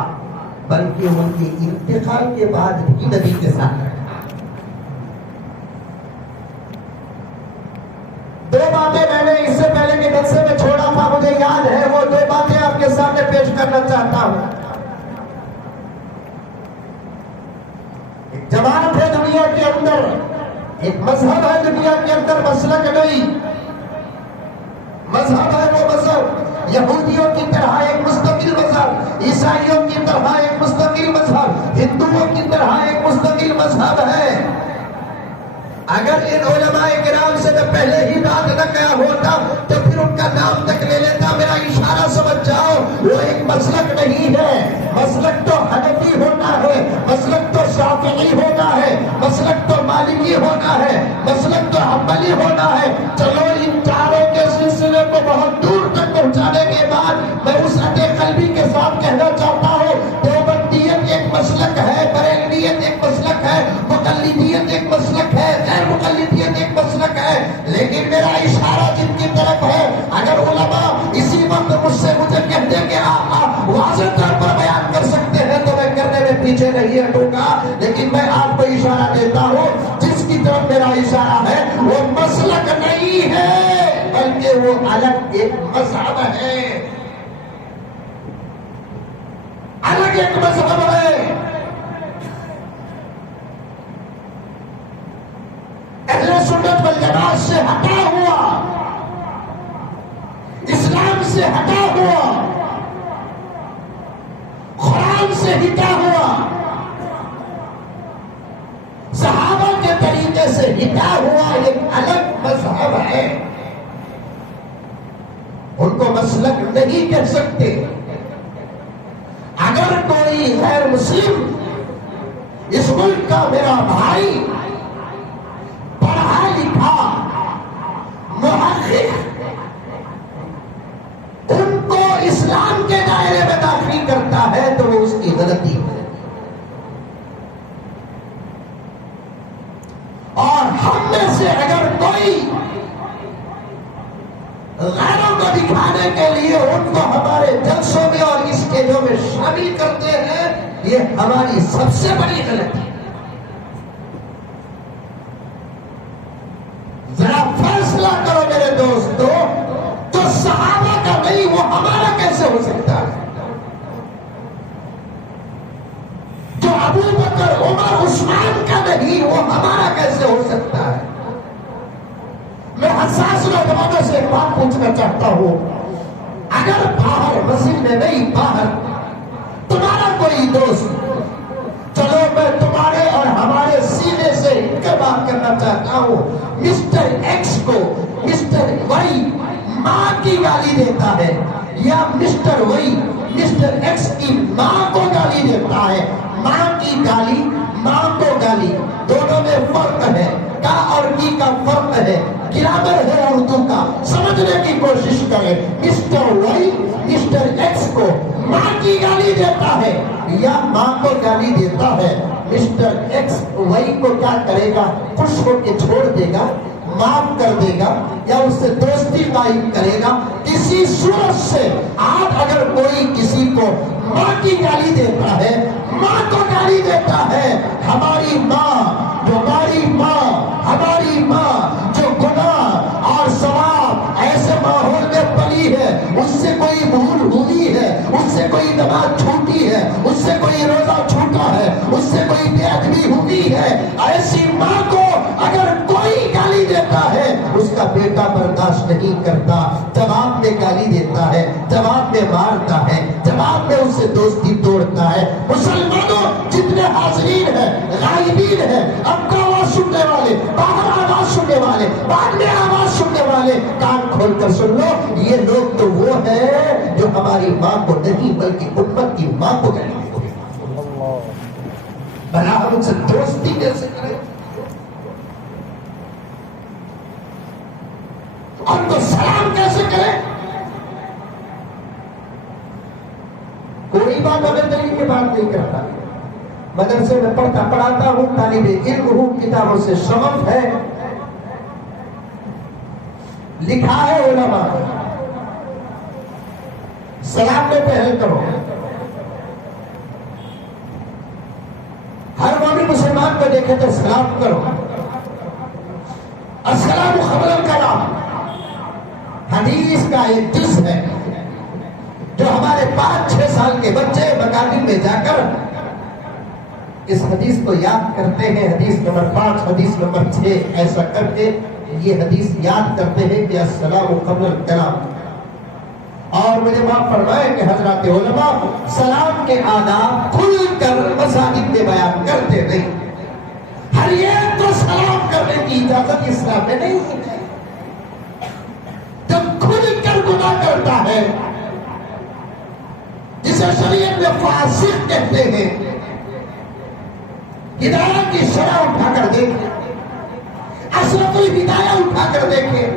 بلکہ ان کے انتقال کے بعد بھی نبی کے ساتھ رکھا. دو باتیں میں نے اس سے پہلے کے جلسے میں چھوڑا تھا، مجھے یاد ہے، وہ دو باتیں آپ کے سامنے پیش کرنا چاہتا ہوں. ایک جماعت ہے دنیا کے اندر، ایک مذہب ہے دنیا کے اندر، مسلک نہیں. مذہب ہے وہ مذہب یہودیوں کی طرح ایک مستقل مذہب، عیسائیوں کی طرح ایک مستقل مذہب، ہندوؤں کی طرح ایک مستقل مذہب ہے. اگر ان علماء کرام سے میں پہلے ہی بات نہ کیا ہوتا تو پھر ان کا نام تک لے لیتا. میرا اشارہ سمجھ جاؤ، وہ ایک مسلک نہیں ہے. مسلک تو حنفی ہونا ہے، مسلک تو شافعی ہونا ہے، مسلک تو مالکی ہونا ہے، مسلک تو حنبلی ہونا ہے. چلو ان چاروں کے سلسلے کو بہت دور تک پہنچانے کے بعد میں اس عطے قلبی کے ساتھ کہنا چاہتا ہوں، دیوبندیت ایک مسلک ہے، بریلویت ایک مسلک ہے، مقلدیت ایک مسلک ہے، غیر مقلدیت ایک مسلک ہے. لیکن میرا اشارہ جن کی طرف ہے، اگر علماء اسی وقت مجھ سے مجھے کہتے کہ آپ واضح طور پر بیان کر سکتے ہیں تو میں کرنے میں پیچھے نہیں ہٹوں گا. لیکن میں آپ کو اشارہ دیتا ہوں، جس کی طرف میرا اشارہ ہے وہ مسلک نہیں ہے بلکہ وہ الگ ایک مذہب ہے، الگ ایک مذہب ہے. اہل سنت والجماعت سے ہٹا ہوا، اسلام سے ہٹا ہوا، قرآن سے ہٹا ہوا، صحابہ کے طریقے سے ہٹا ہوا ایک الگ مذہب ہے. ان کو مسلک نہیں کہہ سکتے. اگر کوئی غیر مسلم اس ملک کا میرا بھائی پڑھا لکھا محقق ان کو اسلام کے دائرے میں داخل کرتا ہے تو وہ اس کی غلطی ہے. اور ہم میں سے اگر کوئی غیروں کو دکھانے کے لیے ان کو ہمارے جلسوں میں اور اسٹیجوں میں شامل کرتے ہیں، یہ ہماری سب سے بڑی غلطی ہے. ذرا فیصلہ کرو میرے دوستو، جو صحابہ کا نہیں وہ ہمارا کیسے ہو سکتا ہے؟ جو ابو بکر عمر عثمان کا نہیں وہ ہمارا کیسے ہو سکتا ہے؟ میں حساس نوجوانوں سے ایک بات پوچھنا چاہتا ہوں، اگر باہر مسجد میں نہیں، باہر تمہارا کوئی دوست، چلو میں تمہارے اور ہمارے سینے سے ان کے بات کرنا چاہتا ہوں، مسٹر ایکس کو مسٹر وائی ماں کی گالی دیتا ہے، یا مسٹر وائی مسٹر ایکس کی ماں کو گالی دیتا ہے، ماں کی گالی ماں کو گالی، دونوں میں فرق ہے، کا اور کی کا فرق ہے، گرامر ہے اردو کا، سمجھنے کی کوشش کریں۔ مسٹر وائی مسٹر ایکس کو ماں کی گالی دیتا ہے یا ماں کو گالی دیتا ہے، مسٹر ایکس وائی کو کیا کرے گا؟ خوش ہو کے چھوڑ دے گا، معاف کر دے گا یا اس سے دوستی قائم کرے گا۔ کسی صورت سے آج اگر کوئی کسی کو ماں کی گالی دیتا ہے، ماں کو گالی دیتا ہے، ہماری ماں، ہماری ماں، ہماری ماں جو گناہ اور ثواب ایسے ماحول میں پلی ہے، اس سے کوئی بھول ہوئی ہے، اس سے کوئی نماز چھوٹی ہے، اس سے کوئی روزہ چھوٹا ہے، اس سے کوئی بے ادبی ہوئی ہے، ایسی ماں کو اگر کوئی گالی دیتا ہے اس کا بیٹا برداشت نہیں کرتا، جواب میں گالی دیتا ہے، جواب میں مارتا ہے، جواب میں اس سے دوستی توڑتا ہے۔ مسلمانوں جتنے حاضرین ہیں، غائبین ہیں، اب کا آواز سننے والے، باہر آواز سننے والے، بعد میں آواز سننے والے، کان کھول کر سن لو، یہ لوگ تو وہ ہیں جو ہماری ماں کو نہیں بلکہ امت کی ماں کو گالی دیتے ہیں۔ بھلا ہم ان سے دوستی کیسے کریں؟ اور ان کو سلام کیسے کریں؟ کوئی بات اگر دلیل کی بات نہیں کرتا، مدرسے میں پڑھاتا ہوں، طالب علم ہوں، کتابوں سے شغف ہے، لکھا ہے علماء سلام میں پہل کرو، ہر مومن مسلمان کو دیکھے تو سلام کرو، السلام قبل الکلام حدیث کا ایک جز ہے جو ہمارے 5-6 سال کے بچے مکاتب میں جا کر اس حدیث کو یاد کرتے ہیں، حدیث نمبر 5 حدیث نمبر 6 ایسا کر کے یہ حدیث یاد کرتے ہیں کہ السلام قبل الکلام۔ اور مجھے معاف فرمائے کہ حضرات علماء سلام کے آداب کھل کر مساجد میں بیان کرتے نہیں، ہر ایک کو سلام کرنے کی اجازت اسلام میں نہیں ہے۔ جب کھل کر گناہ کرتا ہے جسے شریعت میں فاسق کہتے ہیں، ہدایت کی شرح اٹھا کر دیکھیں، اشرف الہدایہ اٹھا کر دیکھیں،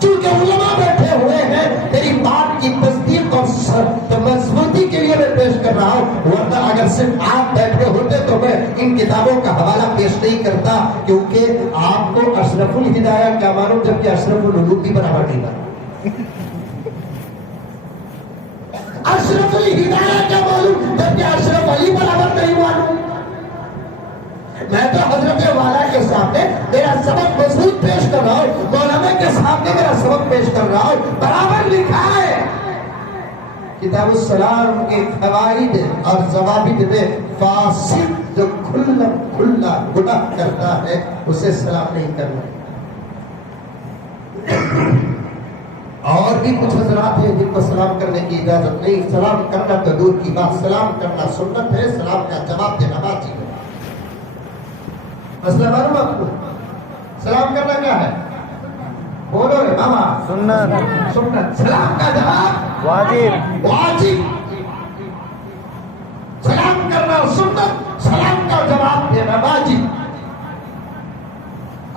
چونکہ علماء بیٹھے ہوئے ہیں، میری بات کی تصدیق اور مضبوطی کے لیے میں پیش کر رہا ہوں، ورنہ اگر صرف آپ بیٹھے ہوتے تو میں ان کتابوں کا حوالہ پیش نہیں کرتا، کیونکہ آپ کو اشرف الہدایہ کیا معلوم جبکہ اشرف العلوم بھی برابر نہیں معلوم، اشرف الہدایہ کیا معلوم جبکہ اشرف علی برابر نہیں معلوم۔ میں تو حضرت والا کے سامنے میرا سبق مضبوط پیش کر رہا ہوں، مولانا کے سامنے میرا سبق پیش کر رہا ہوں، برابر لکھا ہے کتاب السلام کے فوائد اور ضوابط میں، فاسق جو کھلا کھلا گناہ کرتا ہے اسے سلام نہیں کرنا۔ اور بھی کچھ حضرات ہیں جن کو سلام کرنے کی اجازت نہیں، سلام کرنا تو دور کی بات، سلام کرنا سنت ہے، سلام کا جواب دینا واجب ہے۔ مسئلہ معلوم آپ کو؟ سلام کرنا کیا ہے؟ بولو رے ماما، سنت، سنت، سلام کا جواب واجب، واجب، سلام کرنا سنت، سلام کا جواب دینا واجب۔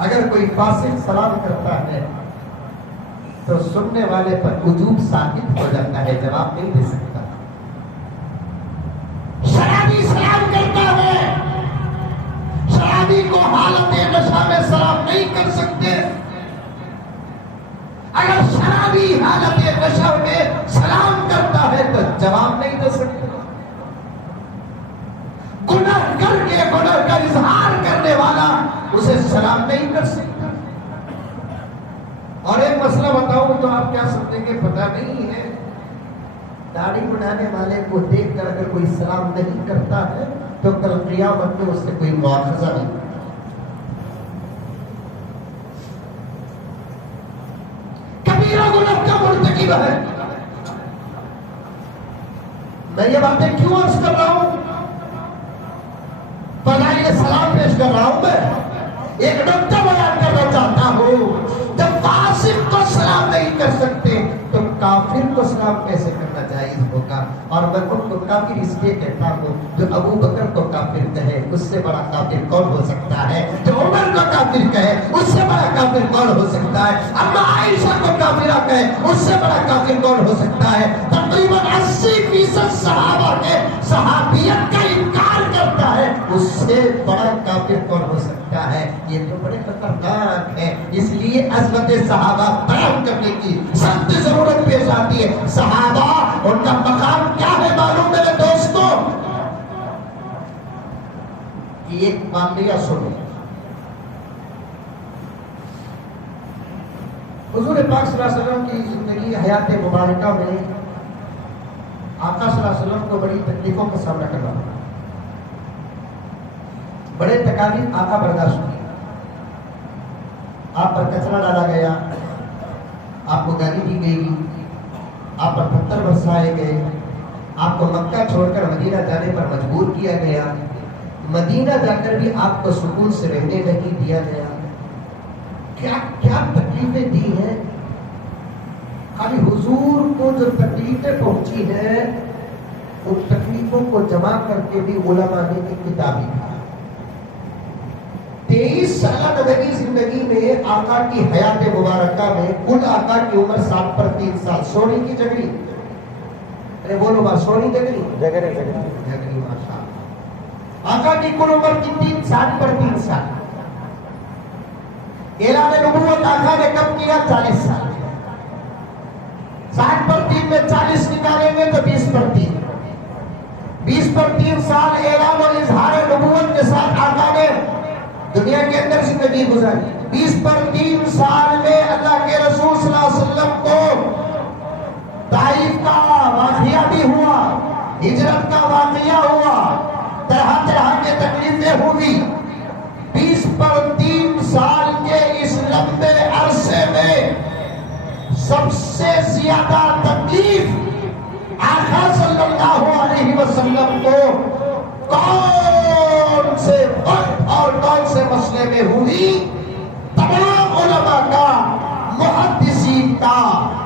اگر کوئی فاسق سلام کرتا ہے تو سننے والے پر وجوب ثابت ہو جاتا ہے، جواب نہیں دے سکتا۔ شرابی سلام کرتا ہے، شرابی کو حالت نشہ میں سلام نہیں کر سکتے۔ اگر شرابی حالت نشہ میں سلام کرتا ہے تو جواب نہیں دے سکتے۔ گناہ کر کے گناہ کا اظہار کرنے والا اسے سلام نہیں کر سکتا۔ اور ایک مسئلہ بتاؤں تو آپ کیا سمجھیں گے پتہ نہیں ہے، داڑھی بڑھانے والے کو دیکھ کر اگر کوئی سلام نہیں کرتا ہے تو کل قیامت میں اس سے کوئی مواخذہ نہیں۔ کبیرہ گناہ کا مرتکب ہے۔ میں یہ باتیں کیوں عرض کر رہا ہوں؟ فضائل سلام پیش کر رہا ہوں، میں ایک نقطہ بیان کرنا چاہتا ہوں، جب فاسق کو سلام نہیں کر سکتے تو کافر کو سلام کام کیسے کرنا جائز ہوگا؟ اور میں ان کو کافر اس لیے کہتا ہوں جو ابو بکر کو کافر کہے اس سے بڑا کافر کون ہو سکتا ہے؟ جو عمر کو کافر کہے اس سے بڑا کافر کون ہو سکتا ہے؟ اما عائشہ کو کافرہ کہے اس سے بڑا کافر کون ہو سکتا ہے؟ تقریباً 80% صحابہ کے صحابیت کا انکار کرتا ہے، اس سے بڑا کافر کون ہو سکتا ہے؟ یہ تو بڑے خطرناک ہے۔ اس لیے عظمت صحابہ بیان کرنے کی سخت ضرورت پیش آتی ہے۔ صحابہ ان کا مقام کیا ہے معلوم میرے دوستوں؟ ایک واقعہ سنو۔ حضور پاک صلی اللہ علیہ وسلم کی زندگی حیات مبارکہ میں آقا صلی اللہ علیہ وسلم کو بڑی تکلیفوں کا سامنا کرنا پڑا، بڑے تکالیف آقا برداشت کی۔ آپ پر کچرا ڈالا گیا، آپ کو گالی دی گئی، آپ پر پتھر برسائے گئے، آپ کو مکہ چھوڑ کر مدینہ جانے پر مجبور کیا گیا، مدینہ جا کر بھی آپ کو سکون سے رہنے نہیں دیا گیا۔ کیا کیا تکلیفیں دی ہیں؟ خالی حضور کو جو تکلیفیں پہنچی ہیں ان تکلیفوں کو جمع کر کے بھی علماء نے ایک کتاب لکھا۔ 23 سالہ نبوی زندگی میں آقا کی حیات مبارکہ میں کل آقا کی عمر 7 پر 3 سال۔ سونی کی جگری، ارے بولو بات، سونی جگری جگری ماشاء اللہ۔ آقا کی کل عمر کی 7 پر 3 سال۔ اعلان نبوت آقا نے کب کیا؟ 40 سال۔ 7 پر 3 میں 40 نکالیں گے تو 20 پر 3، 20 پر 3 سال اعلان اور اظہار نبوت کے ساتھ آقا نے دنیا کے اندر زندگی گزاری۔ 20 پر 3 سال میں اللہ کے رسول صلی اللہ علیہ وسلم کو طائف کا واقعہ بھی ہوا، ہجرت کا واقعہ ہوا، طرح طرح کے تکلیفیں ہوئی۔ 20 پر 3 سال کے اس لمبے عرصے میں سب سے زیادہ تکلیف آقا صلی اللہ علیہ وسلم کو کون سے وقت اور کون سے مسئلے میں ہوئی؟ تمام علماء کا، محدثین کا،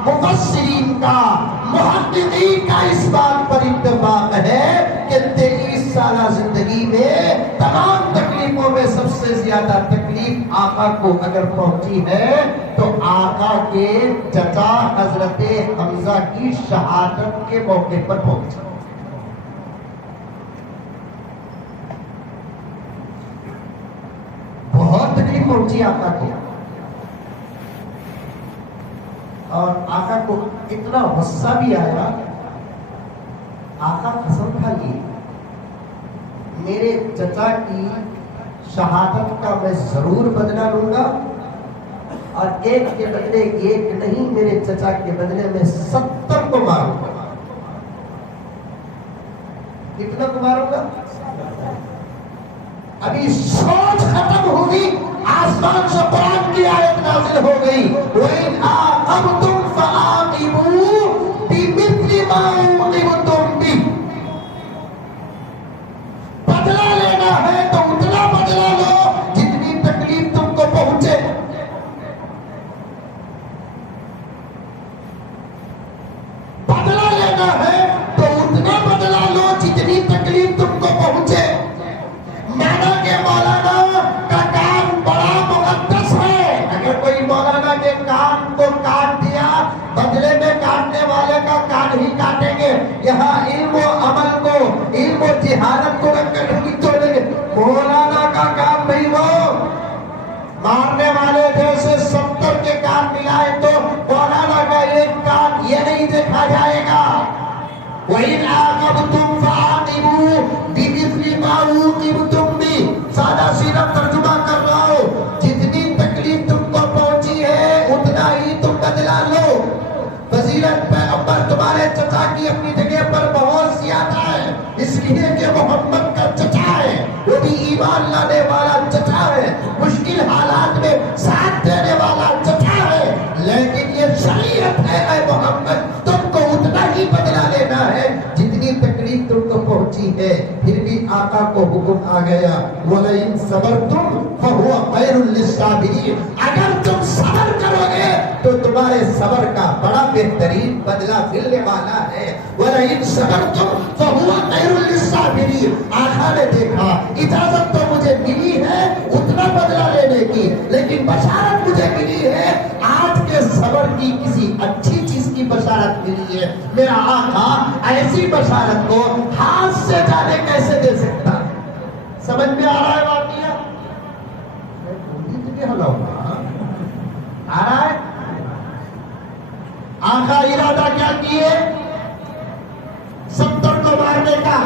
مفسرین کا، محققین کا اس بات پر اتفاق ہے کہ 23 سالہ زندگی میں تمام تکلیفوں میں سب سے زیادہ تکلیف آقا کو اگر پہنچی ہے تو آقا کے چچا حضرت حمزہ کی شہادت کے موقع پر پہنچی۔ بہت تکلیف پہنچی آقا کو، اور آقا کو اتنا غصہ بھی آیا۔ آقا قسم کھا لیے میرے چچا کی شہادت کا میں ضرور بدلہ لوں گا، اور ایک کے بدلے ایک نہیں، میرے چچا کے بدلے میں 70 کو ماروں گا۔ کتنا کو ماروں گا؟ ابھی سوچ ختم ہوگی، آسمان سے قرآن کی آیت نازل ہو گئی، وَإِنْ عَاقَبْتُمْ فَعَاقِبُوا بِمِثْلِ مَا عُوقِبْتُمْ بِهِ۔ بدلہ لینا ہے تو اتنا بدلہ لو جتنی تکلیف تم کو پہنچے۔ بدلہ لینا ہے تو اتنا بدلہ لو جتنی تکلیف تم کو پہنچے۔ مانا کہ مولانا کا کام بڑا مقدس ہے، اگر کوئی مولانا کے کام کو کاٹ دیا بدلے میں کاٹنے والے کا کان ہی کاٹیں گے۔ یہاں علم و عمل کو، علم و جہالت کو رکھ کر نہیں چھوڑیں گے۔ مولانا کا کام نہیں، وہ مارنے والے جیسے 70 کے کان ملائے تو مولانا کا ایک کان یہ نہیں دیکھا جائے گا۔ وَإِنْ عَاقَبْتُمْ فَعَاقِبُوا بِمِثْلِ مَا عُوقِبْتُمْ بِهِ۔ سادہ سیدھا ترجمہ کر رہا ہوں، جتنی تکلیف تم کو پہنچی ہے اتنا ہی تم بدلا لو۔ فضیلت پیغمبر تمہارے چچا کی اپنی جگہ پر بہت زیادہ ہے، اس لیے کہ محمد کا چچا ہے، وہ بھی ایمان لانے والا چچا ہے، مشکل حالات میں ساتھ دینے والا چچا ہے، لیکن یہ شریعت ہے اے محمد، تم کو اتنا ہی بدلا لینا ہے جتنی تکلیف تم کو پہنچی ہے۔ پھر بھی آقا کو حکم آ گیا، وَلَئِن صَبَرْتُمْ فَهُوَ خَيْرٌ لِلصَّابِرِينَ۔ اگر تم صبر کرو گے تو تم تمہارے صبر کا بڑا بہترین بدلہ ملنے والا ہے. وَلَئِن صَبَرْتُمْ فَهُوَ خَيْرٌ لِلصَّابِرِينَ. آقا نے دیکھا اجازت تو مجھے ملی ہے اتنا بدلہ لینے کی، لیکن بشارت مجھے ملی ہے آج کے صبر کی کسی اچھی چیز کی بشارت ملی ہے. میرا آقا ایسی بشارت کو ہاتھ سے جانے کیسے دے سکتا؟ سمجھ میں آ رہا ہے واقعہ؟ آ رہا ہے؟ آقا ارادہ کیا کیے؟ 70 کو مارنے کا.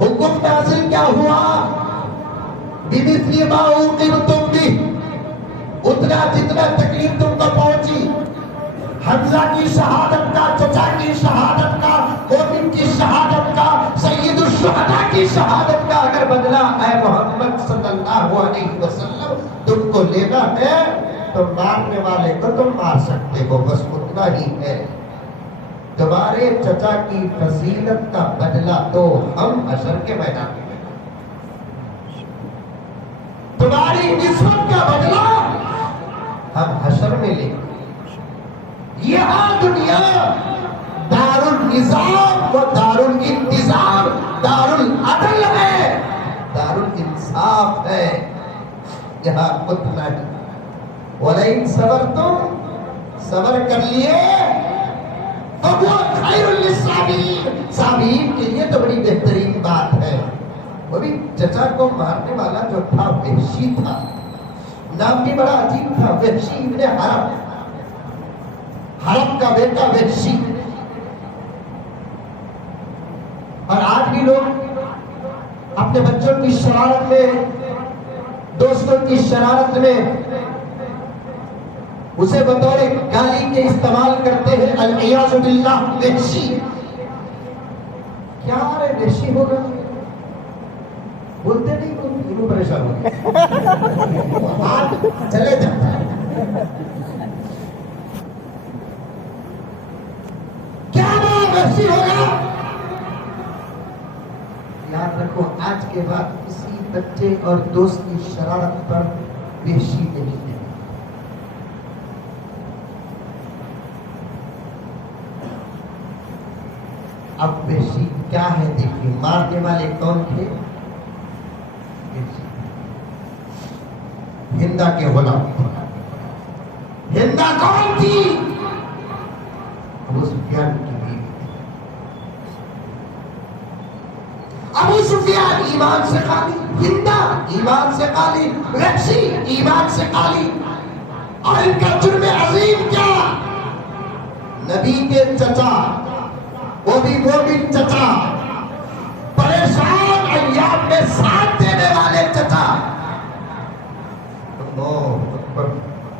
حکم نازل کیا ہوا؟ بِمِثْلِ مَا عُوقِبْتُمْ بِهِ، اتنا جتنا تکلیف تم کو پہنچی. حمزہ کی شہادت کا، چچا کی شہادت کا، مومن کی شہادت کا، سید الشہداء کی شہادت کا اگر بدلہ اے محمد صلی اللہ علیہ وسلم تم کو لینا ہے تو مارنے والے کو تم مار سکتے ہو، بس اتنا ہی ہے. تمہارے چچا کی فضیلت کا بدلہ تو ہم حشر کے میدان میں، تمہاری نسبت کا بدلہ ہم حشر میں لیں. یہاں دنیا دار النظام و دار الانتظام، دار العدل ہے، دار الانصاف ہے. یہاں اتنا ہی. وَلَئِن صَبَرْتُمْ، صبر کر لیے فَهُوَ خَيْرٌ لِلصَّابِرِينَ، صابرین کے لیے تو بڑی بہترین بات ہے. وہ بھی چچا کو مارنے والا جو تھا وحشی تھا، نام بھی بڑا عجیب تھا، وحشی ابن حرب، حرب کا بیٹا وحشی. اور آج بھی لوگ اپنے بچوں کی شرارت میں، دوستوں کی شرارت میں اسے بطور گالی کے استعمال کرتے ہیں. العیاذ باللہ وحشی. کیا رہے وحشی ہوگا؟ بولتے نہیں، کیوں پریشان ہو گئے؟ چلے جاتا ہے. کیا نام وحشی ہوگا؟ یاد رکھو آج کے بعد کسی بچے اور دوست کی شرارت پر وحشی نہیں ہے. اب وحشی کیا ہے دیکھیے. مارنے والے کون تھے؟ ہندا کے غلام. ہندا کون تھی؟ ابو سفیان کی بیوی. ابو سفیان ایمان سے خالی، ہندا ایمان سے خالی، وحشی ایمان سے خالی. اور ان کا جرم عظیم کیا؟ نبی کے چچا، وہ بھی مومن چچا، پریشان ایام میں ساتھ دینے والے چچا،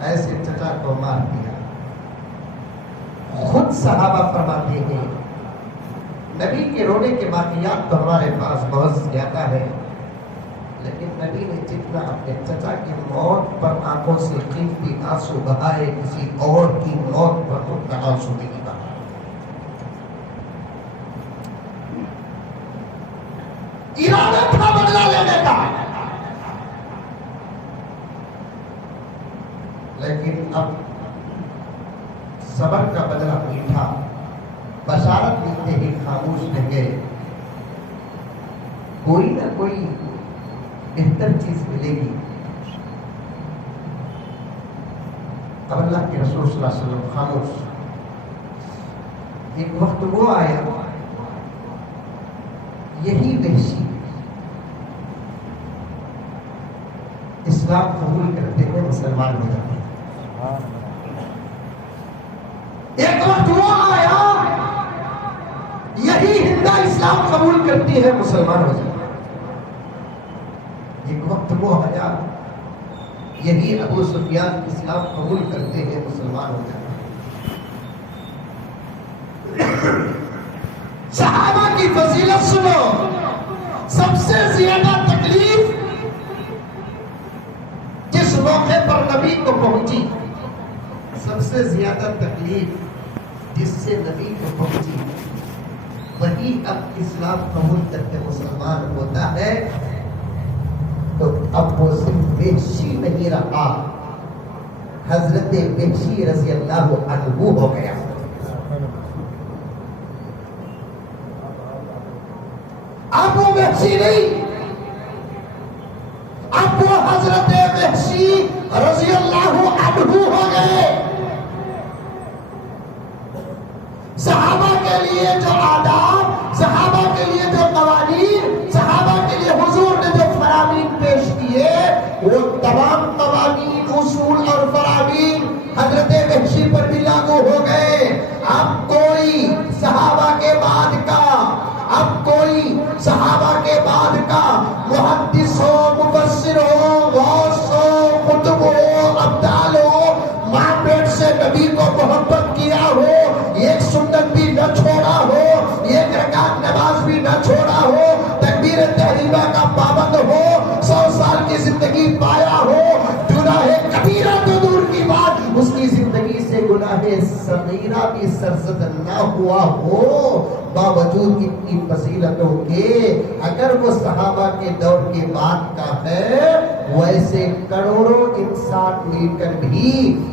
ایسے چچا کو مار دیا. خود صحابہ فرماتے ہیں نبی کے رونے کے واقعات تو ہمارے پاس بہت زیادہ ہے، لیکن نبی نے جتنا اپنے چچا کی موت پر آنکھوں سے قیمتی آنسو بہائے کسی اور کی موت پر اتنا آنسو بھی نہیں بہایا. ارادہ تھا بدلہ لینے کا، لیکن اب صبر کا بدلہ میٹھا. بشارت ملتے ہی خاموش رہ گئے. کوئی نہ کوئی بہتر چیز ملے گی. اب اللہ کے رسول صلی اللہ علیہ وسلم خاموش. ایک وقت وہ آیا، یہی وحشی اسلام قبول کرتے ہیں، مسلمان ہو جاتے ہیں. ایک وقت وہ آیا، یہی ہندا اسلام قبول کرتی ہے، مسلمان ہو جاتی ہے. ایک وقت وہ آیا، یہی ابو سفیان اسلام قبول کرتے ہیں، مسلمان ہو جاتے ہیں. صحابہ کی فضیلت سنو. سب سے زیادہ تکلیف جس موقع پر نبی کو پہنچی، سب سے زیادہ تکلیف جس سے نبی کو پہنچی، وہی اب اسلام قبول کر کے مسلمان ہوتا ہے. تو اب وہ صرف وحشی نہیں رہا، حضرت وحشی رضی اللہ عنہ ہو گیا. اب وہ وحشی نہیں، اب وہ حضرت وحشی رضی اللہ عنہ ہو گئے. صحابہ کے لیے جو آداب، صحابہ کے لیے جو قوانین، صحابہ کے لیے حضور نے جو فرامین پیش کیے، وہ تمام قوانین، اصول اور فرامین حضرت وحشی پر بھی لاگو ہو گئے. اب کوئی صحابہ کے بعد کا، اب کوئی صحابہ کے بعد کا محدث ہو، مفسر ہو، غوث ہو، قطب ہو، ابدال ہو، ماں پیٹ سے نبی کو محبت کیا ہو، ایک سنت بھی نہ چھوڑا ہو، ایک رکعت نماز بھی نہ چھوڑا ہو، تکبیر تحریمہ کا پابند ہو، 100 سال کی زندگی پایا ہو، گناہ کبیرہ تو دور کی بات، اس کی زندگی سے گناہ صغیرہ بھی سرزد نہ ہوا ہو، باوجود اتنی فضیلتوں کے اگر وہ صحابہ کے دور کے بعد کا ہے، ویسے کروڑوں انسان مل کر بھی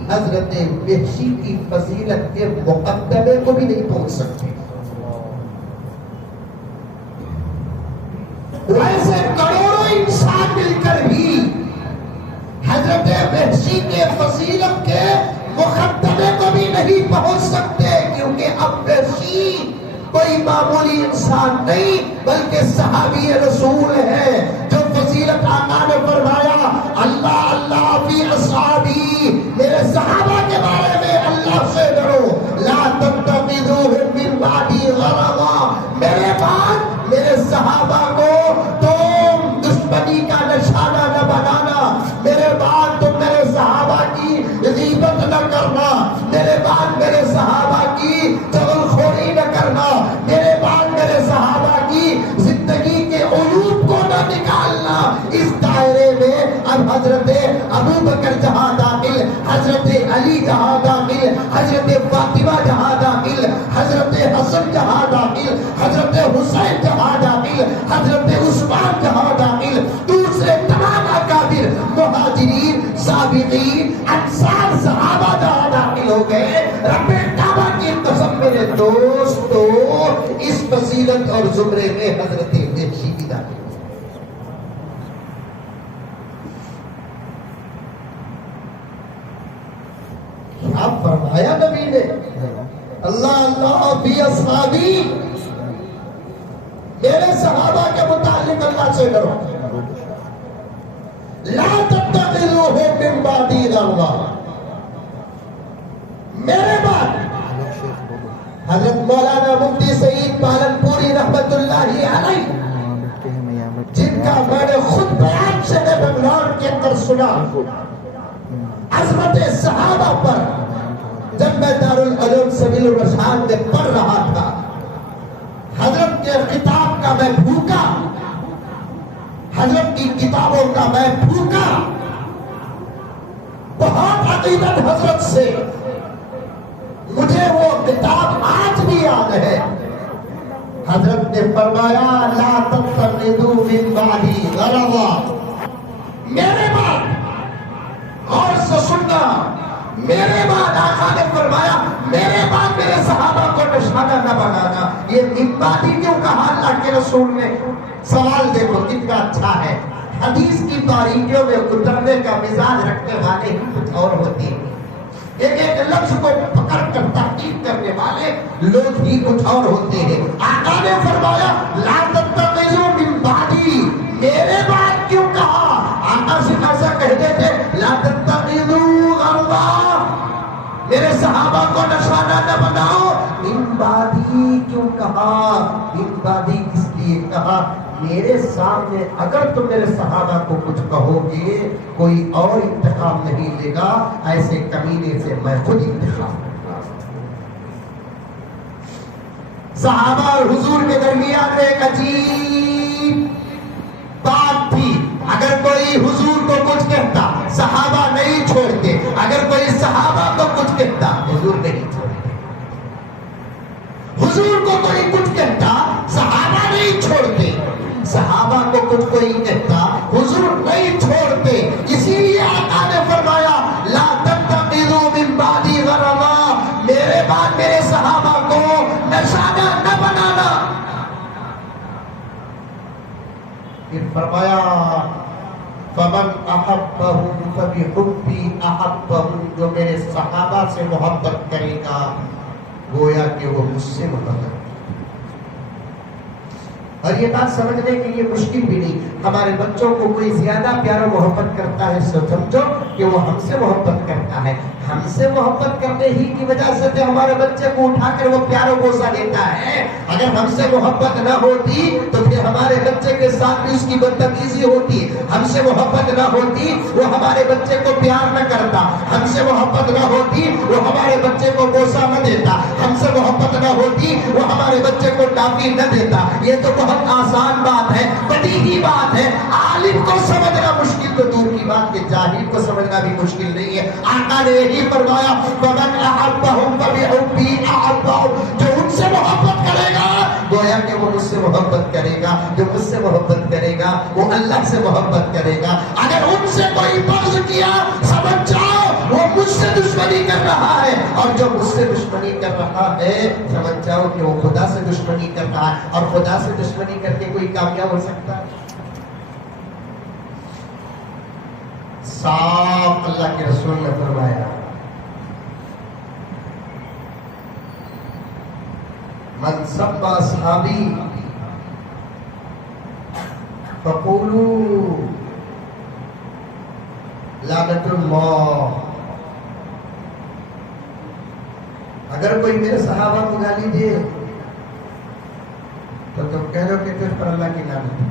حضرت وحشی کی فضیلت کے مقدمے کو بھی نہیں پہنچ سکتے. ویسے کروڑوں انسان مل کر بھی حضرت وحشی کے فضیلت کے مقدمے کو بھی نہیں پہنچ سکتے، کیونکہ اب وحشی کوئی معمولی انسان نہیں بلکہ صحابی رسول ہے. جو فضیلت آقا نے فرمایا، اللہ اللہ فی اصحابی، میرے صحابہ کے بارے میں اللہ سے ڈرو، لا تتخذوهم من بعدی غرضا، میرے بعد میرے صحابہ کو تم دشمنی کا نشانہ نہ بنانا، میرے بعد تم میرے صحابہ کی غیبت نہ کرنا، میرے بعد میرے صحابہ کی چغلخوری نہ کرنا، میرے بعد میرے صحابہ کی زندگی کے عیوب کو نہ نکالنا. اس دائرے میں اب حضرت ابو بکر جہاں داخل، حضرت علی جہاں داخل، حضرت فاطمہ جہاں داخل، حضرت حسن جہاں داخل، حضرت حسین جہاں داخل، حضرت عثمان جہاں داخل، دوسرے تمام اکابر مہاجرین، سابقین، انصار، صحابہ جہاں داخل ہو گئے. رب کعبہ کی قسم میرے دوستو، اس فضیلت اور زمرے میں حضرت وحشی بھی داخل. کیا فرمایا نبی نے، اللہ اللہ فی اصحابی، میرے صحابہ کے متعلق اللہ سے ڈرو، لا تتخذوهم من بعدی غرضا، میرے بعد. حضرت مولانا مفتی سعید پالنپوری رحمت اللہ علیہ، جن کا میں نے خود بیان شہر بنگلور کے اندر سنا، عظمت صحابہ پر جب میں دارالعلوم سبیل الرشاد میں پڑھ رہا تھا، حضرت کے کتاب کا میں بھوکا، حضرت کی کتابوں کا میں بھوکا، بہت عقیدت حضرت سے. مجھے وہ کتاب آج بھی یاد ہے. حضرت نے فرمایا، لا تتخذوا من بعدی غرضا، میرے بعد، اور سے سننا، میرے بعد آقا نے فرمایا، میرے بعد میرے صحابہ کو نشانہ نہ بنانا. یہ من بعدی کیوں کہا اللہ کے رسول نے؟ سوال دیکھو کتنا اچھا ہے. حدیث کی باریکیوں میں اترنے کا مزاج رکھنے والے ہی کچھ اور ہوتے ہیں، ایک ایک لفظ کو پکڑ کر تحقیق کرنے والے لوگ ہی کچھ اور ہوتے ہیں. آقا نے فرمایا، لا تتخذوا من بعدی، میرے بعد کیوں کہا؟ آقا سے ایسا کہتے تھے، لا تتخذوا غرضا، میرے صحابہ کو نشانہ نہ بناؤ. من بعدی کیوں کہا؟ من بعدی اس لیے کہا، میرے سامنے اگر تم میرے صحابہ کو کچھ کہو گے، کوئی اور انتقام نہیں لے گا، ایسے کمینے سے میں خود انتقام لوں گا. صحابہ اور حضور کے درمیان میں ایک عجیب بات تھی. اگر کوئی حضور کو کچھ کہتا، صحابہ نہیں چھوڑتے. اگر کوئی صحابہ کو کچھ کہتا، حضور نہیں چھوڑتے. حضور کو کوئی کچھ کہتا، صحابہ نہیں چھوڑتے. صحابہ کو کچھ کوئی کہتا، حضور نہیں چھوڑتے. اسی لیے آقا نے فرمایا، لا تتخذوا فرمایا فمن احبهم فبحبی احبهم، جو میرے صحابہ سے محبت کرے گا گویا کہ وہ مجھ سے محبت کرے گا۔ اور یہ بات سمجھنے کے لیے مشکل بھی نہیں، ہمارے بچوں کو کوئی زیادہ پیار و محبت کرتا ہے سمجھو کہ وہ ہم سے محبت کرتا ہے۔ ہم سے محبت کرنے ہی کی وجہ سے ہمارے بچے کو اٹھا کر وہ پیار و بوسہ دیتا ہے۔ اگر ہم سے محبت نہ ہوتی تو پھر ہمارے بچے کے ساتھ بھی اس کی بدتمیزی ہوتی، ہم سے محبت نہ ہوتی وہ ہمارے بچے کو پیار نہ کرتا، ہم سے محبت نہ ہوتی وہ ہمارے بچے کو بوسہ نہ دیتا، ہم سے محبت نہ ہوتی وہ ہمارے بچے کو ٹافی نہ دیتا۔ یہ تو بہت آسان بات ہے، بدیہی بات ہے، عالم کو سمجھنا مشکل تو دور کی بات کہ جاہل کو سمجھنا بھی مشکل نہیں ہے۔ آقا نے یہی فرمایا فمن احبهم فبحبی احبهم، جو ان سے محبت کرے گا گویا کہ وہ مجھ سے محبت کرے گا، جو مجھ سے محبت کرے گا وہ اللہ سے محبت کرے گا۔ اگر ان سے کوئی بغض کیا سمجھ جاؤ وہ مجھ سے دشمنی کر رہا ہے، اور جو مجھ سے دشمنی کر رہا ہے سمجھ جاؤ کہ وہ خدا سے دشمنی کر رہا ہے، اور خدا سے دشمنی کر کے کوئی کامیاب ہو سکتا ہے؟ صاف اللہ کے رسول نے فرمایا من سب اصحابی فقولوا لعنت اللہ، اگر کوئی میرے صحابہ کو گالی دے تو تم کہہ دو کہ تجھ پر اللہ کی لعنت ہے۔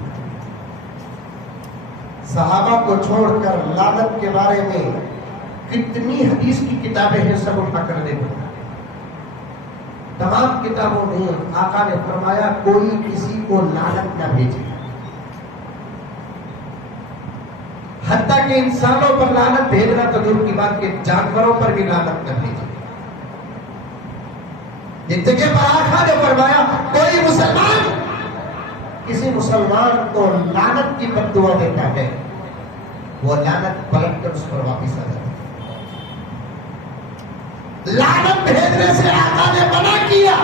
صحابہ کو چھوڑ کر لعنت کے بارے میں کتنی حدیث کی کتابیں ہیں سب اٹھا کر دیکھو، تمام کتابوں میں آقا نے فرمایا کوئی کسی کو لعنت نہ بھیجے، حتیٰ کہ انسانوں پر لعنت بھیجنا تو دور کی بات کہ جانوروں پر بھی لعنت نہ بھیجے۔ ایک جگہ پر آقا نے فرمایا کوئی مسلمان کسی مسلمان کو لعنت کی بد دعا دیتا ہے وہ لعنت پلٹ کر اس پر واپس آ جاتی ہے۔ لعنت بھیجنے سے آقا نے منع کیا،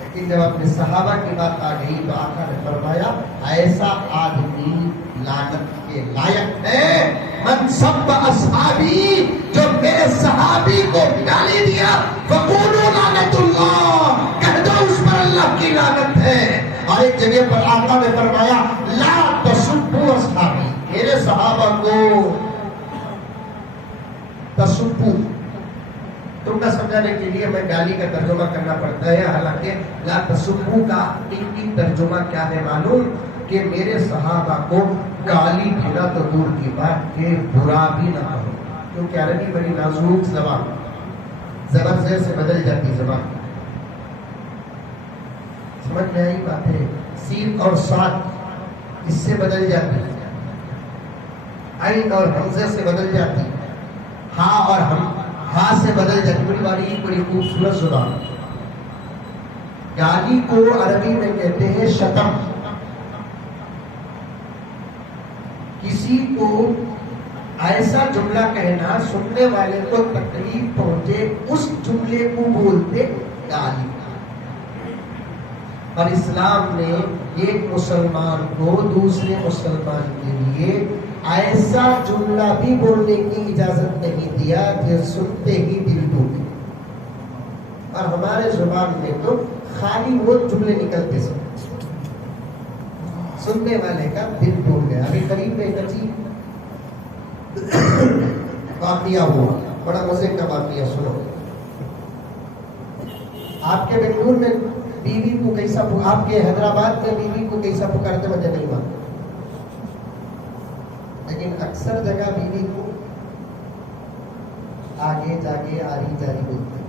لیکن جب اپنے صحابہ کی بات آ گئی تو آقا نے فرمایا ایسا آدمی لعنت کے لائق ہے من سب اصحابی، جو میرے صحابی کو گالی دیا فقولوا لعنت اللہ، کہہ دو اس پر اللہ کی لعنت ہے۔ اور ایک جگہ پر آقا نے فرمایا لا تسبوا اصحابی، میرے صحابہ کو تسبوا، تم کا سمجھانے کے لیے میں گالی کا ترجمہ کرنا پڑتا ہے، حالانکہ لا تسبوا کا حقیقی ترجمہ کیا ہے معلوم؟ کہ میرے صحابہ کو گالی دینا تو دور کی بات کہ برا بھی نہ کرو، کیونکہ عربی بڑی نازک زبان، زبر زیر سے بدل جاتی زبان، سمجھ میں آئی بات ہے؟ سین اور صاد اس سے بدل جاتی، عین اور حمزے سے بدل جاتی، ہاں اور ہاں سے بدل جاتی، بڑی باریک بڑی خوبصورت زبان۔ گالی کو عربی میں کہتے ہیں شتم، کسی کو ایسا جملہ کہنا سننے والے کو تکلیف پہنچے، اس جملے کو بولتے گالی۔ اور اسلام نے ایک مسلمان کو دوسرے مسلمان کے لیے ایسا جملہ بھی بولنے کی اجازت نہیں دیا جو سنتے ہی دل ٹوٹے، اور ہمارے زبان میں تو خالی وہ جملے نکلتے سن سننے والے کا دل ٹوٹ گیا۔ ابھی قریب میں ایک عجیب واقعہ ہوا، بڑا مزے کا واقعہ، سنو۔ آپ کے بنگلور میں بیوی کو کیسا، آپ کے حیدرآباد میں بیوی کو کیسا پکارتے مجھے نہیں معلوم، لیکن اکثر جگہ بیوی کو آگے جاگے آری جاری بولتے ہیں،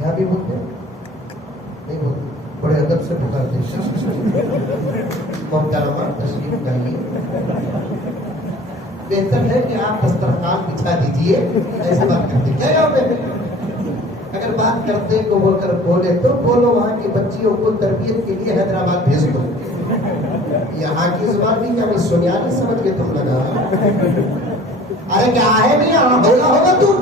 یہاں بھی بولتے ہیں نہیں بولتے، بڑے ادب سے پکارتے محترمہ تشریف لائیے، بہتر ہے کہ آپ دسترخوان بچھا دیجیے، ایسے بات کرتے کیا یہاں پہ؟ اگر بات کرتے کو وہ کر بولے تو بولو وہاں کی بچیوں کو تربیت کے لیے حیدرآباد بھیج دو، یہاں کی زبان بھی کیا سنیانی سمجھ کے تم لگا، ارے کیا ہے نہیں یہاں بولا ہوگا تو۔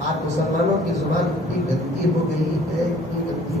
آج مسلمانوں کی زبان اتنی گندی ہو گئی ہے، اتنی گندی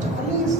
40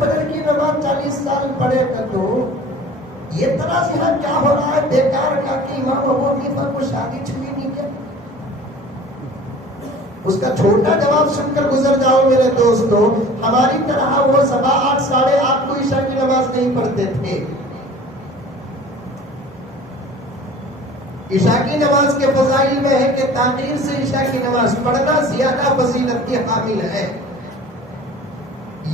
فجر کی نماز 40 سال پڑھے کر دو. یہ طرح یہاں کیا ہو رہا ہے بیکار کا کہ امام ابو حنیفہ کو شادی چھوڑی نہیں کیا؟ اس کا چھوٹا جواب سن کر گزر جاؤ میرے دوستو. ہماری طرح وہ 8:15 8:30 کو عشاء کی نماز نہیں پڑھتے تھے. عشاء کی نماز کے فضائل میں ہے کہ تاخیر سے عشاء کی نماز پڑھنا زیادہ فضیلت کی حامل ہے.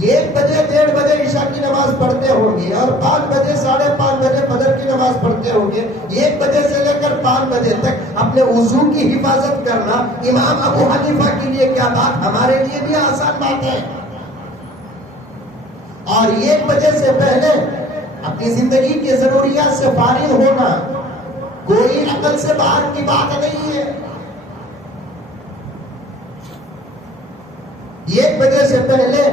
1 بجے 1:30 بجے عشاء کی نماز پڑھتے ہوں گے اور 5 بجے 5:30 بجے فجر کی نماز پڑھتے ہوں گے. 1 بجے سے لے کر 5 بجے تک اپنے وضو کی حفاظت کرنا امام ابو حنیفہ کے لیے کیا بات، ہمارے لیے بھی آسان بات ہے. اور 1 بجے سے پہلے اپنی زندگی کی ضروریات سے فارغ ہونا کوئی عقل سے باہر کی بات نہیں ہے. 1 بجے سے پہلے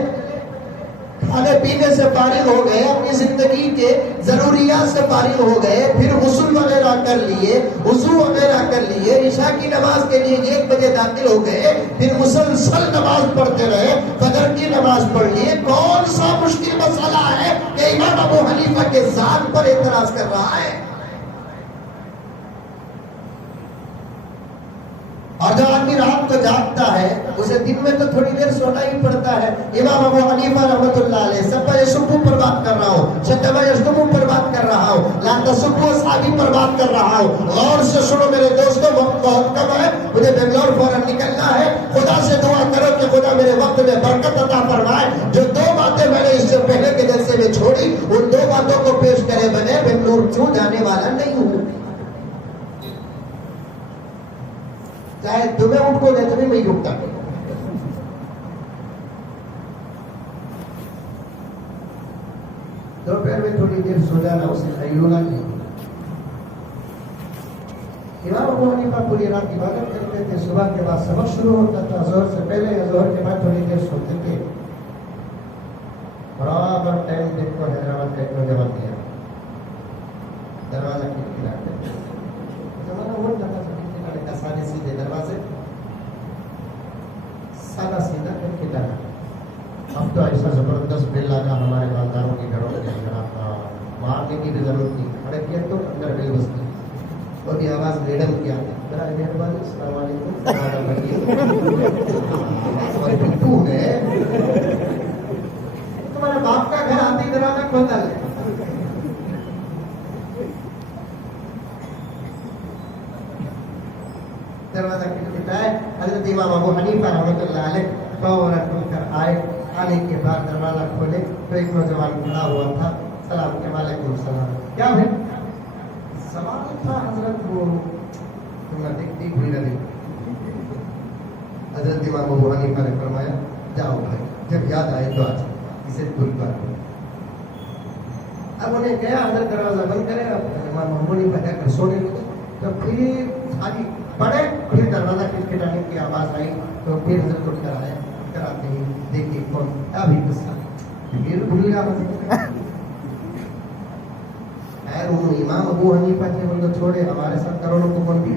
کھانے پینے سے فارغ ہو گئے، اپنی زندگی کے ضروریات سے فارغ ہو گئے، پھر غسل وغیرہ کر لیے، وضو وغیرہ کر لیے، عشاء کی نماز کے لیے 1 بجے داخل ہو گئے، پھر مسلسل نماز پڑھتے رہے، فجر کی نماز پڑھ لیے. کون سا مشکل مسئلہ ہے کہ امام ابو حنیفہ کے ذات پر اعتراض کر رہا ہے؟ اور جو آدمی رات کو جاگتا ہے اسے دن میں تو تھوڑی دیر سونا ہی پڑتا ہے. امام ابو حنیفہ رحمۃ اللہ علیہ سب یشربو پر بات کر رہا ہوں، شتم یشربو پر بات کر رہا ہوں، لا تسبوا اصحابی پر بات کر رہا ہوں. غور سے سنو میرے دوستو، وقت بہت کم ہے، مجھے بنگلور فوراً نکلنا ہے. خدا سے دعا کرو کہ خدا میرے وقت میں برکت عطا فرمائے. جو 2 باتیں میں نے اس سے پہلے کے جلسے میں چھوڑی ان 2 باتوں کو پیش کرے بغیر بنگلور کیوں جانے والا نہیں ہوں. چاہے تمہیں اٹھ کو دے تمہیں نہیں اٹھتا. دوپہر میں تھوڑی دیر سو جانا اسے خیلولا نہیں. امام ابو حنیفہ پوری رات عبادت کرتے تھے، صبح کے بعد سبق شروع ہوتا تھا، ظہر سے پہلے یا ظہر کے بعد تھوڑی دیر سوتے تھے. برابر ٹائم دیکھو حیدرآباد کا ایک نوجوان دیا دروازہ کھڑکھڑاتے تھے. زمانہ وہ تھا سارے سیدھے دروازے سادہ سیدھا کر کے ڈالا. اب تو ایسا زبردست بل لگا ہمارے مالداروں کے گھروں کے اندر، مارنے کی بھی ضرورت نہیں، کھڑے کیا تو اندر بل بستی اور بھی آواز میڈم کیا ذرا مہربانی السلام علیکم. تو ہے تمہارے باپ کا گھر آتی دروازہ کھولتا ہے. دروازہ کھٹکھٹائے. حضرت امام ابو حنیفہ رحمۃ اللہ علیہ فوراً اٹھ کر آئے. آنے کے بعد دروازہ کھولے تو ایک نوجوان کھڑا ہوا تھا. سلام کے وعلیکم السلام. کیا بھائی سوال تھا حضرت؟ وہ دیکھتی ہوئی نہ دیکھ. حضرت امام ابو حنیفہ نے فرمایا جاؤ بھائی، جب یاد آئے تو آج اسے بھول کر. اب انہیں کہا حضرت دروازہ بند کرے. اب امام ابو حنیفہ جا کر سونے لگے. تو پھر خالی پڑے، پھر دروازہ کھٹکھٹانے کی آواز آئی تو پھر حضرت اٹھ کر آئے. کراتے ہی دیکھیے کون ابھی قصہ پھر بھول گیا. خیر امام ابو حنیفہ کے ان کو چھوڑے، ہمارے ساتھ کروڑوں کو کون بھی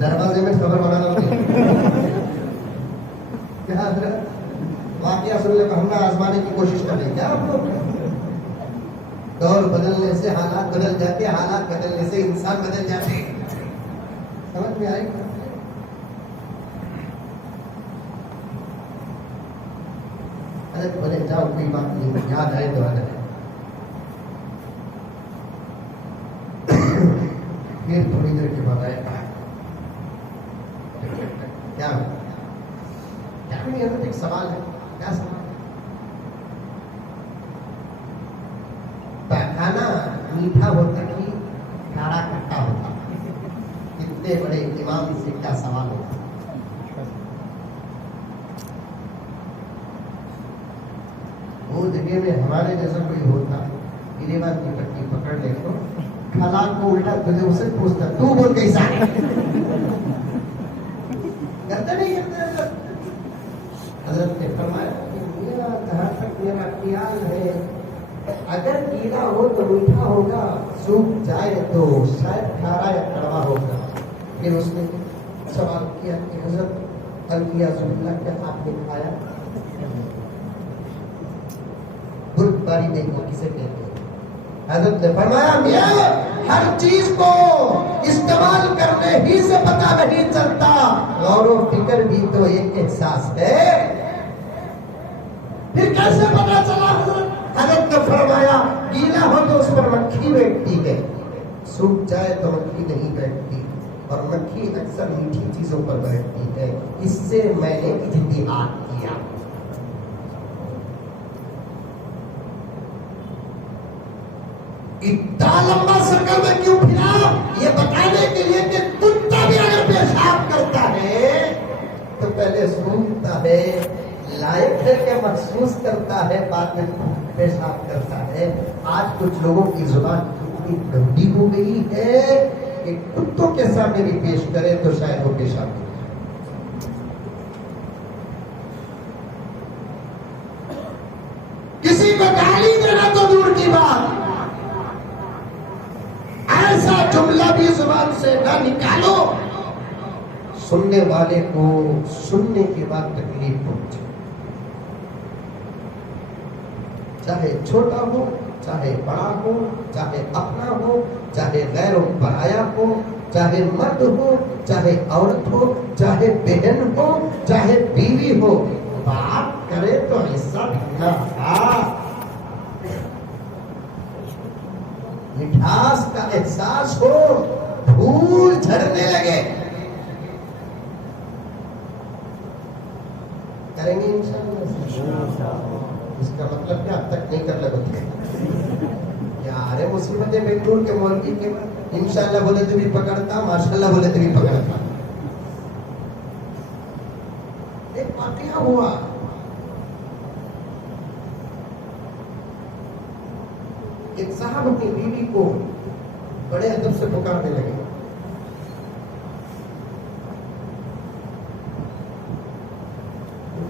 دروازے میں خبر بنانا ہوتی. کیا حضرت واقعہ سن لے ہم نے آزمانے کی کوشش کر رہے. کیا آپ لوگ دور بدلنے سے حالات بدل جاتے، حالات بدلنے سے انسان بدل جاتے. سمجھ میں آئی؟ حضرت بولے جاؤ کوئی بات نہیں، یاد آئے تو حضرت. پھر تھوڑی دیر کے بعد آیا کیا حضرت ایک سوال ہے. کیا سوال؟ کھانا میٹھا ہوتا کہ کھاڑا کھٹا ہوتا؟ اتنے بڑے امام سے کیا سوال ہوتا؟ وہ جگہ میں ہمارے جیسا کوئی ہوتا گریبان کی پٹی پکڑ لے تو کھلا کو الٹا تجھے اسے پوچھتا تو بول کیسا ہے؟ کرتا نہیں کرتا. حضرت نے فرمایا جہاں تک میرا خیال ہے اگر گیلا ہو تو میٹھا ہوگا، سوکھ جائے تو شاید کھارا یا کڑوا ہوگا. پھر اس نے سوال کیا کہ حضرت الیا اللہ کیا آپ نے کھایا؟ باری دیکھو کسے کہتے ہیں. حضرت نے فرمایا میاں ہر چیز کو استعمال کرنے ہی سے پتہ نہیں چلتا، غور و فکر بھی تو ایک احساس ہے. پھر کیسے پتہ چلا؟ حضرت نے فرمایا گیلا ہو تو اس پر مکھی بیٹھتی ہے، سوکھ جائے تو مکھی نہیں بیٹھتی، اور مکھی اکثر میٹھی چیزوں پر بیٹھتی ہے. اس سے میں نے اجتہاد کیا. اتنا لمبا سرکل میں کیوں پھرا؟ یہ بتانے کے لیے کہ کتا بھی اگر پیشاب کرتا ہے تو پہلے سوکھتا ہے، لائق ہے کہ محسوس کرتا ہے، بعد میں پیشاب کرتا ہے. آج کچھ لوگوں کی زبان اتنی گندی ہو گئی ہے کہ کتوں کے سامنے بھی پیش کرے تو شاید وہ پیشاب کرے. کسی کو گالی دینا تو دور کی بات، ایسا جملہ بھی زبان سے نہ نکالو سننے والے کو سننے کے بعد تکلیف پہنچے. چاہے چھوٹا ہو، چاہے بڑا ہو، چاہے اپنا ہو، چاہے غیر و پرایا ہو، چاہے مرد ہو، چاہے عورت ہو، چاہے بہن ہو، چاہے بیوی ہو، بات کرے تو ایسا مٹھاس کا احساس ہو، پھول جھڑنے لگے. کریں گے انشاءاللہ. اس کا مطلب کیا اب تک نہیں کر لگے یار مصیبتیں بنگلور کے مولوی کے انشاءاللہ بولے تو بھی پکڑتا، ماشاءاللہ بولے تو بھی پکڑتا. ایک واقعہ ہوا، ایک صاحب اپنی بیوی کو بڑے ادب سے پکارنے لگے.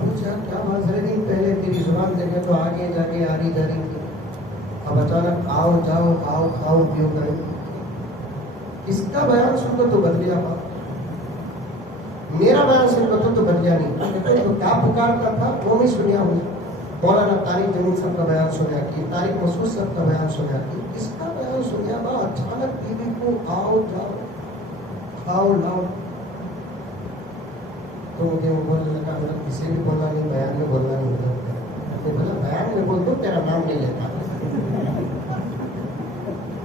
پوچھا کیا بات ہے؟ نہیں پہلے تیری زبان دیکھے تو آگے جا کے آ رہی جا رہی تھی، اب اچانک آؤ جاؤ آؤ کھاؤ کیوں کریں؟ اس کا بیان سن کر تو بدلیا بات، میرا بیان سن کر تو بدلیا نہیں. تو کیا پکارتا تھا وہ بھی سنیا ہوں. مولانا طارق جمیل صاحب کا بیان سنیا کی، طارق مسعود صاحب کا بیان سنیا کی، اس کا بیان سنیا با اچانک بیوی کو آؤ جاؤ کھاؤ لاؤ. تو مجھے وہ بولنے لگا میرا کسی بھی بولا نہیں، بیان میں بولنا نہیں ہوتا. میں بولا بیان میں بول دو، تیرا نام نہیں لیتا.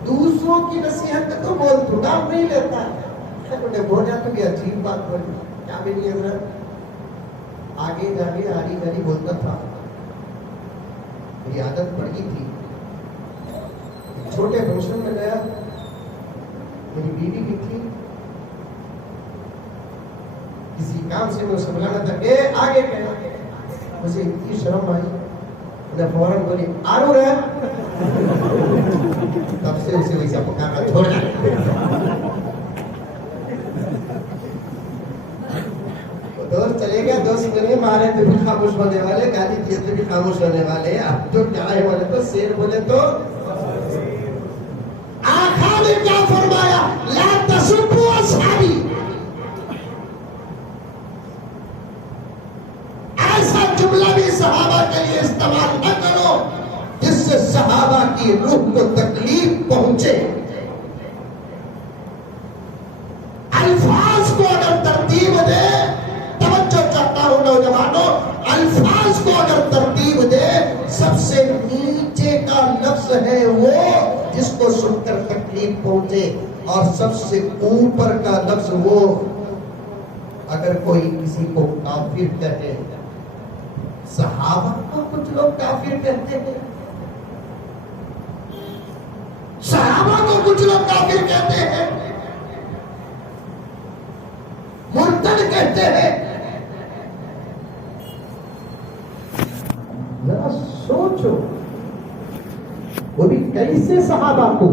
دوسروں کی نصیحت تو بول تو، نام نہیں لیتا. انہیں بولا تو بھی عجیب بات بولی. کیا میری حضرت آگے جا کے آری گاری بولتا تھا، میری عادت پڑ گئی تھی. چھوٹے فنکشن میں گیا، میری بیوی بھی تھی، کسی کام سے میں اسے بلانا تھا کہ آگے گیا. مجھے اتنی شرم آئی، میں فوراً بولی آرو رہا. تب سے اسے ویسا پکارنا چھوڑ دیا. دوست چلے گیا، دوست نہیں مارے تو بھی خاموش ہونے والے، گالی دیے تو بھی خاموش ہونے والے. اب تو کیا ہے بولے تو شیر بولے تو آقا نے کیا فرمایا؟ لا تسبوا اصحابی. ایسا جملہ بھی صحابہ کے لیے استعمال نہ کرو جس سے صحابہ کی روح کو تکلیف پہنچے. الفاظ کو اگر ترتیب دے، توجہ چاہتا ہوں نوجوانوں، الفاظ کو اگر ترتیب دے، سب سے نیچے کا لفظ ہے وہ جس کو سن کر تکلیف پہنچے، اور سب سے اوپر کا لفظ وہ اگر کوئی کسی کو کافر کہے. صحابہ کو کچھ لوگ کافر کہتے ہیں، صحابہ کو کچھ لوگ کافر کہتے ہیں، مرتد کہتے ہیں. ذرا سوچو وہ بھی کیسے صحابہ کو،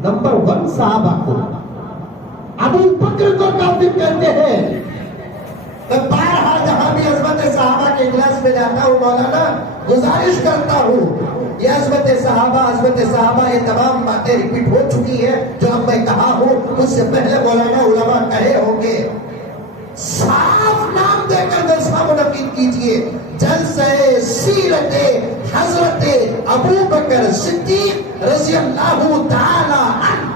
نمبر 1 صحابہ کو ابو بکر کو کافر کہتے ہیں. میں بارہا جہاں بھی عظمت صحابہ کے اجلاس میں جاتا ہوں مولانا گزارش کرتا ہوں، یہ عظمت صحابہ یہ تمام باتیں ریپیٹ ہو چکی ہے جو اب میں کہا ہوں، اس سے پہلے مولانا علماء کہے ہوں گے. صاف نام دے کر دوسرا منافق کیجئے جلسہ سیرت حضرت ابو بکر صدیق رضی اللہ تعالی عنہ.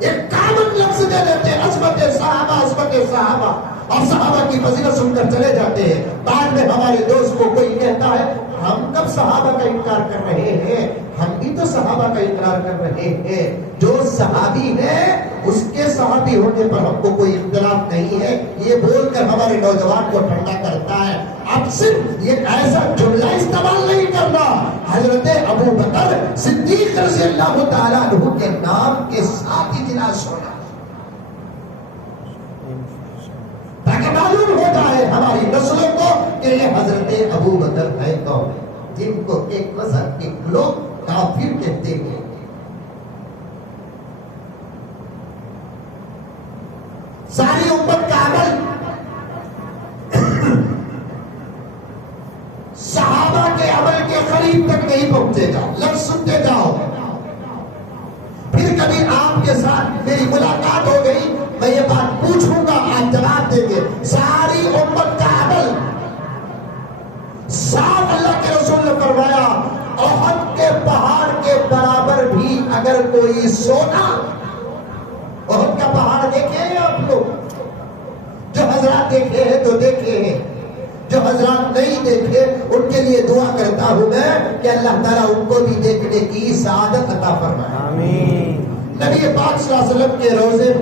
ایک کامن لفظ دے دیتے ہیں عظمت صحابہ، عظمت صحابہ، اور صحابہ کی فضیلت سن کر چلے جاتے ہیں. بعد میں ہمارے دوست کو کوئی کہتا ہے ہم کب صحابہ کا انکار کر رہے ہیں، ہم بھی تو صحابہ کا اقرار کر رہے ہیں. جو صحابی ہے اس کے صحابی ہونے پر ہم کو کوئی اختلاف نہیں ہے، یہ بول کر ہمارے نوجوان کو ٹھنڈا کرتا ہے. اب صرف یہ ایسا جملہ استعمال نہیں کرنا، حضرت ابو بکر صدیق رضی اللہ تعالیٰ عنہ کے نام کے ساتھ اجلاس ہونا، تاکہ معلوم ہوتا ہے ہماری نسلوں کو کہ یہ حضرت ابو بکر ہے کون، جن کو ایک مذہب کے لوگ کافر کہتے ہیں. ساری امت کا عمل صحابہ کے عمل کے قریب تک نہیں پہنچے گا. لفظ سنتے جاؤ، پھر کبھی آپ کے ساتھ میری ملاقات ہو گئی، میں یہ بات پوچھوں گا، آپ جواب دیں گے. ساری امت کا عمل صاف اللہ کے رسول نے فرمایا احد کے پہاڑ کے برابر بھی اگر کوئی سونا، احد کا پہاڑ دیکھے ہیں آپ لوگ؟ جو حضرات دیکھے ہیں تو دیکھے ہیں، جو حضرات نہیں دیکھے ان کے لیے دعا کرتا ہوں میں کہ اللہ تعالیٰ ان کو بھی دیکھنے کی سعادت عطا فرمائے. آمین. نبی پاک صلی اللہ علیہ وسلم کے روزے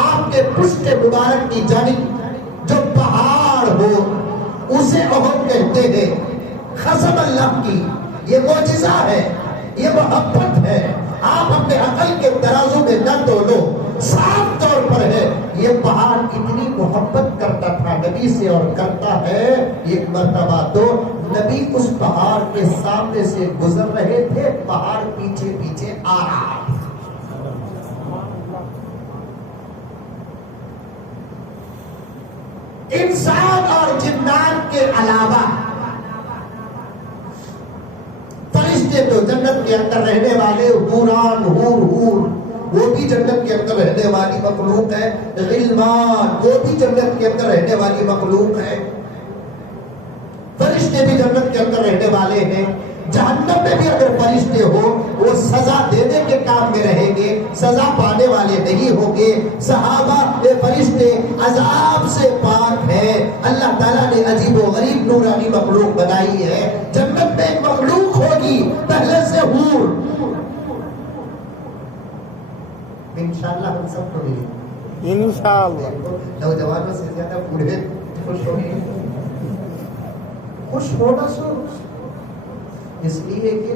آپ کے پشت مبارک کی جانب جو پہاڑ ہو اسے احد کہتے ہیں. قسم اللہ کی یہ معجزہ ہے، یہ محبت ہے. آپ اپنے عقل کے ترازو میں نہ تولو، صاف طور پر ہے یہ پہاڑ اتنی محبت کرتا تھا نبی سے اور کرتا ہے. ایک مرتبہ تو نبی اس پہاڑ کے سامنے سے گزر رہے تھے، پہاڑ پیچھے پیچھے آ رہا تھا. انسان اور جنات کے علاوہ فرشتے تو جنت کے اندر رہنے والے حوران، حور وہ بھی جنت کے اندر رہنے والی مخلوق ہے. غلمان وہ بھی جنت کے اندر رہنے والی مخلوق ہے. فرشتے بھی جنت کے اندر رہنے والے ہیں. جہنم میں بھی اگر فرشتے ہو وہ سزا دینے کے کام میں رہیں گے، سزا پانے والے نہیں ہوں گے. صحابہ فرشتے عذاب سے پاک ہیں. اللہ تعالیٰ نے عجیب و غریب نورانی مخلوق بنائی ہے. جنت میں ایک مخلوق ہوگی پہلے سے حور، انشاءاللہ ہم سب کو ملے. انشاءاللہ. نوجوانوں سے زیادہ بوڑھے خوش ہو گئے. خوش ہونا سو اس لیے کہ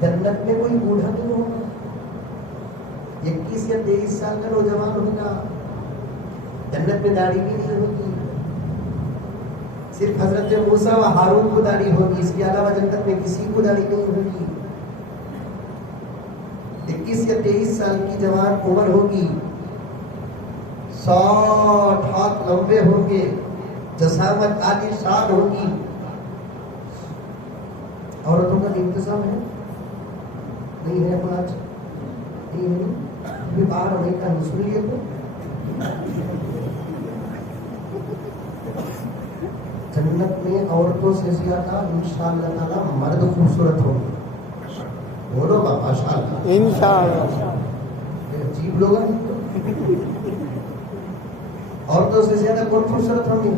جنت میں کوئی بوڑھا نہیں ہوگا. 21 یا 23 سال کا نوجوان ہوگا. جنت میں داڑھی بھی نہیں ہوگی. صرف حضرت موسیٰ و ہارون کو داڑھی ہوگی، اس کے علاوہ جنت میں کسی کو داڑھی نہیں ہوگی. 21 یا 23 سال کی جوان عمر ہوگی، 60 ہاتھ لمبے ہوں گے، جسامت عالی شان ہوگی. عورتوں کا انتظام ہے نہیں ہے؟ آج نہیں ہے. ابھی باہر امریکہ نہیں سن لیے تو جنت میں عورتوں سے زیادہ انشاءاللہ تعالی مرد خوبصورت ہوں گے. بولو ماشاء اللہ. انشاءاللہ. عجیب لوگ ہیں. عورتوں سے زیادہ کون خوبصورت ہوں گے؟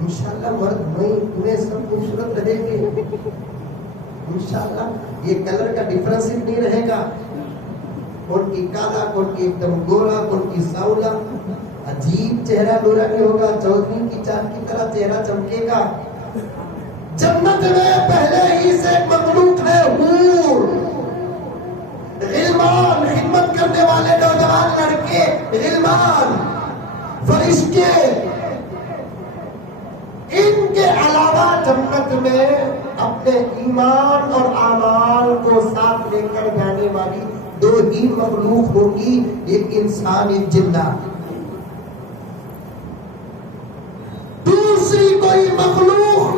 انشاءاللہ مرد میں سب خوبصورت رہیں گے. انشاءاللہ یہ کلر کا ڈفرنس نہیں رہے گا. کون کی کالا، کون کی ایک دم گورا، کون کی ساولا. عجیب چہرہ نورانی ہوگا، چودھری کی چاند کی طرح چہرہ چمکے گا. جنت میں پہلے ہی سے مخلوق ہے حور. غلمان خدمت کرنے والے نوجوان لڑکے، غلمان فرشتے. ان کے علاوہ جنت میں اپنے ایمان اور اعمال کو ساتھ لے کر جانے والی 2 ہی مخلوق ہوگی، ایک انسان ایک جنات. دوسری کوئی مخلوق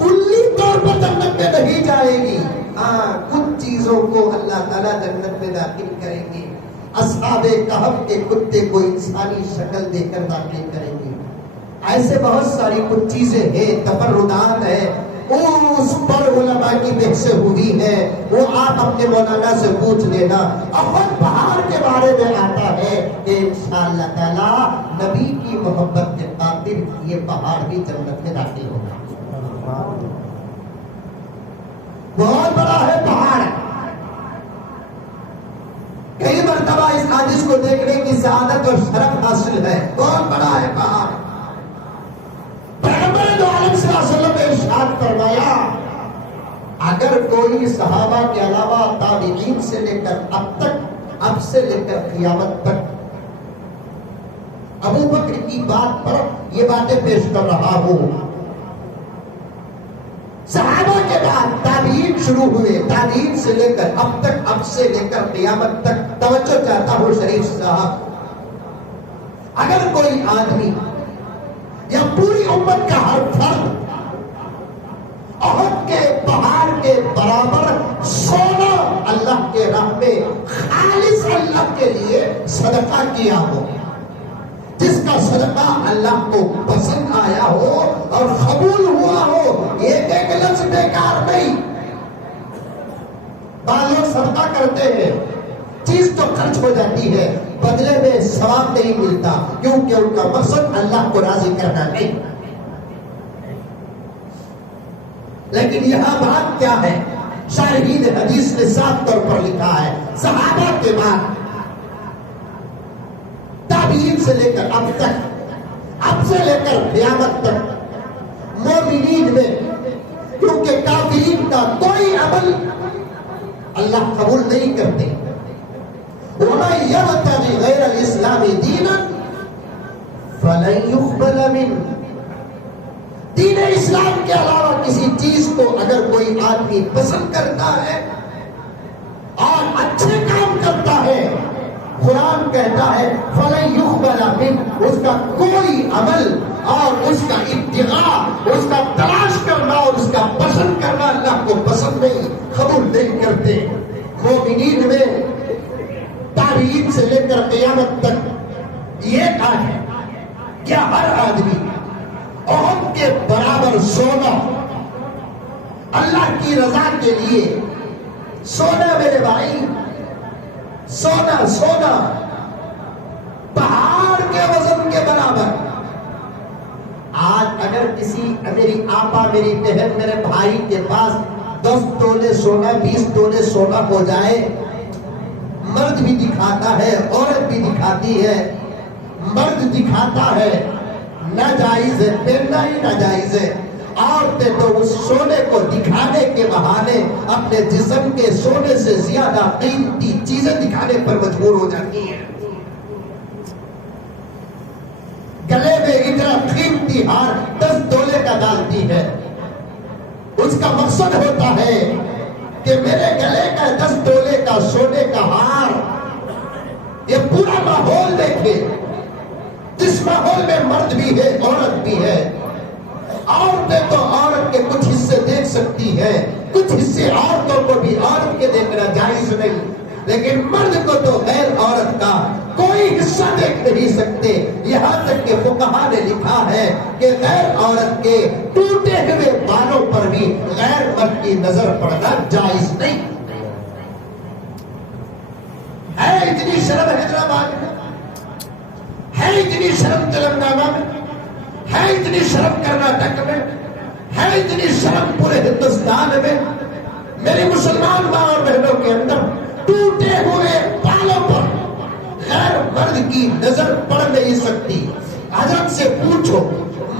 کلی طور پر جنت میں نہیں جائے گی. کچھ چیزوں کو اللہ تعالیٰ جنت میں داخل کریں گے. اصحاب کہف کے کتے کو انسانی شکل دے کر داخل کریں گے. ایسے بہت ساری کچھ چیزیں ہیں، تفردات ہیں، اس پر علماء کی بحث ہوئی ہے، وہ آپ اپنے مولانا سے پوچھ لینا. احد پہاڑ کے بارے میں آتا ہے کہ انشاءاللہ تعالی نبی کی محبت کے خاطر یہ پہاڑ بھی جنت میں داخل ہوگا. بہت بڑا ہے پہاڑ. کئی مرتبہ اس حادث کو دیکھنے کی سعادت اور شرف حاصل ہے. بہت بڑا ہے پہاڑ. پیغمبر دو عالم صلی اللہ علیہ وسلم نے ارشاد فرمایا اگر کوئی صحابہ کے علاوہ تابعین سے لے کر اب تک، اب سے لے کر قیامت تک ابو بکر کی بات پر یہ باتیں پیش کر رہا ہوں، صحابہ کے بعد تابعین شروع ہوئے، تابعین سے لے کر اب تک، اب سے لے کر قیامت تک. توجہ چاہتا ہوں شریف صاحب، اگر کوئی آدمی یا پوری امت کا ہر فرد احد کے پہاڑ کے برابر سونا اللہ کے راہ میں خالص اللہ کے لیے صدقہ کیا ہو، جس کا صدقہ اللہ کو پسند آیا ہو اور قبول ہوا ہو، ایک لفظ بیکار نہیں. بعض لوگ صدقہ کرتے ہیں، چیز تو خرچ ہو جاتی ہے، بدلے میں ثواب نہیں ملتا، کیونکہ ان کا مقصد اللہ کو راضی کرنا نہیں. لیکن یہاں بات کیا ہے؟ شارحین حدیث نے صاف طور پر لکھا ہے صحابہ کے بعد تابعین سے لے کر اب تک، اب سے لے کر قیامت تک مومنین میں، کیونکہ کافرین کا کوئی عمل اللہ قبول نہیں کرتے. وَمَن يَبْتَغِ غَيْرَ الْإِسْلَامِ دِينًا فَلَن يُقْبَلَ مِنْهُ. دین اسلام کے علاوہ کسی چیز کو اگر کوئی آدمی پسند کرتا ہے اور اچھے کام کرتا ہے، قرآن کہتا ہے فَلَن يُقْبَلَ مِنْهُ، اس کا کوئی عمل اور اس کا ابتغاء، اس کا تلاش کرنا اور اس کا پسند کرنا اللہ کو پسند نہیں، قبول نہیں کرتے. مومنین میں تابعین سے لے کر قیامت تک یہ کہا ہے کیا ہر آدمی احد کے برابر سونا اللہ کی رضا کے لیے، سونا میرے بھائی، سونا سونا پہاڑ کے وزن کے برابر. آج اگر کسی میری آپا، میری بہن، میرے بھائی کے پاس 10 تولے سونا، 20 تولے سونا ہو جائے، مرد بھی دکھاتا ہے، عورت بھی دکھاتی ہے. مرد دکھاتا ہے ناجائز ہے، پہننا ہی ناجائز ہے. عورتیں تو اس سونے کو دکھانے کے بہانے اپنے جسم کے سونے سے زیادہ قیمتی چیزیں دکھانے پر مجبور ہو جاتی ہیں. گلے میں اتنا قیمتی ہار 10 تولے کا ڈالتی ہے، اس کا مقصد ہوتا ہے کہ میرے گلے کا 10 تولے کا سونے کا ہار. یہ پورا ماحول دیکھے، جس ماحول میں مرد بھی ہے، عورت بھی ہے. عورتیں تو عورت کے کچھ حصے دیکھ سکتی ہے، کچھ حصے عورتوں کو بھی عورت کے دیکھنا جائز نہیں، لیکن مرد کو تو غیر عورت کا کوئی حصہ دیکھ نہیں سکتے. یہاں تک کہ فقہا نے لکھا ہے کہ غیر عورت کے ٹوٹے ہوئے بالوں پر بھی غیر مرد کی نظر پڑنا جائز نہیں ہے. اتنی شرم حیدرآباد میں ہے، اتنی شرم تلنگانہ میں ہے، اتنی شرم کرناٹک میں ہے، اتنی شرم پورے ہندوستان میں. میری مسلمان ماں اور بہنوں کے اندر ٹوٹے ہوئے بالوں پر غیر مرد کی نظر پڑ نہیں سکتی. حضرت سے پوچھو،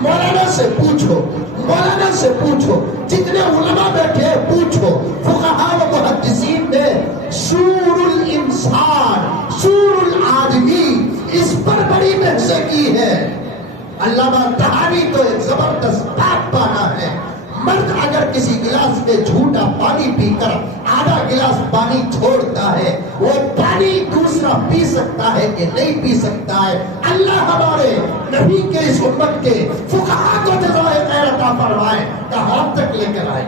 مولانا سے پوچھو، مولانا سے پوچھو، جتنے علماء بیٹھے پوچھو. فقہاء و محدثین نے سور الانسان، سور الآدمی، اس پر بڑی بحثیں کی ہے. علامہ طحاوی تو ایک زبردست بات پانا ہے. مرد اگر کسی گلاس میں جھوٹا پانی پی کر آدھا گلاس پانی چھوڑتا ہے، وہ پانی دوسرا پی سکتا ہے کہ نہیں پی سکتا ہے؟ اللہ ہمارے نبی کے اس امت کے فقہاء کو جزائے خیر عطا فرمائے. کہاں تک لے کر آئے؟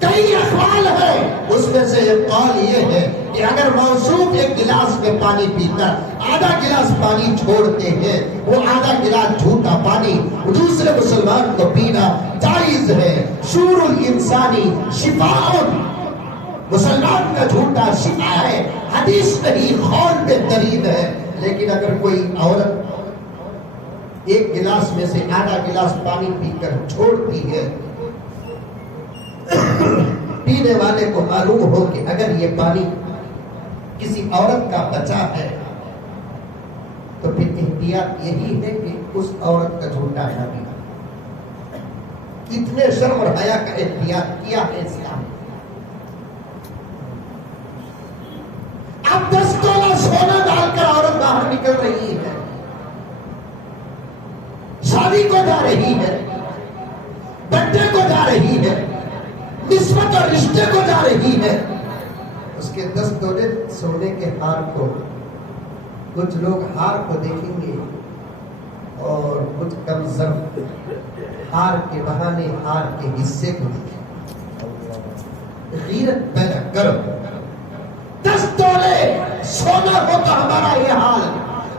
کئی اقوال ہے، اس میں سے ایک قول یہ ہے کہ اگر موصوف ایک گلاس میں پانی پی کر آدھا گلاس پانی چھوڑتے ہیں، وہ آدھا گلاس جھوٹا پانی دوسرے مسلمان کو پینا جائز ہے۔ شور الانسانی شفاء، مسلمان کا جھوٹا شفا ہے، حدیث نہیں قول میں دلیل ہے۔ لیکن اگر کوئی عورت ایک گلاس میں سے آدھا گلاس پانی پی کر چھوڑتی ہے، پینے والے کو معلوم ہو کہ اگر یہ پانی کسی عورت کا بچا ہے تو پھر احتیاط یہی ہے کہ اس عورت کا جھوٹا نہ پینا۔ کتنے شرم اور حیا کا احتیاط کیا ہے اسلام۔ اب 10 تولہ سونا ڈال کر عورت باہر نکل رہی ہے، شادی کو جا رہی ہے، بچے کو جا رہی ہے، نسبت اور رشتے کو جا رہی ہے، اس کے 10 تولے سونے کے ہار کو کچھ لوگ ہار کو دیکھیں گے اور کچھ کم ظرف ہار کے بہانے ہار کے حصے کو دیکھیں گے۔ غیرت پیدا کرو۔ 10 تولے سونا ہو تو ہمارا یہ حال۔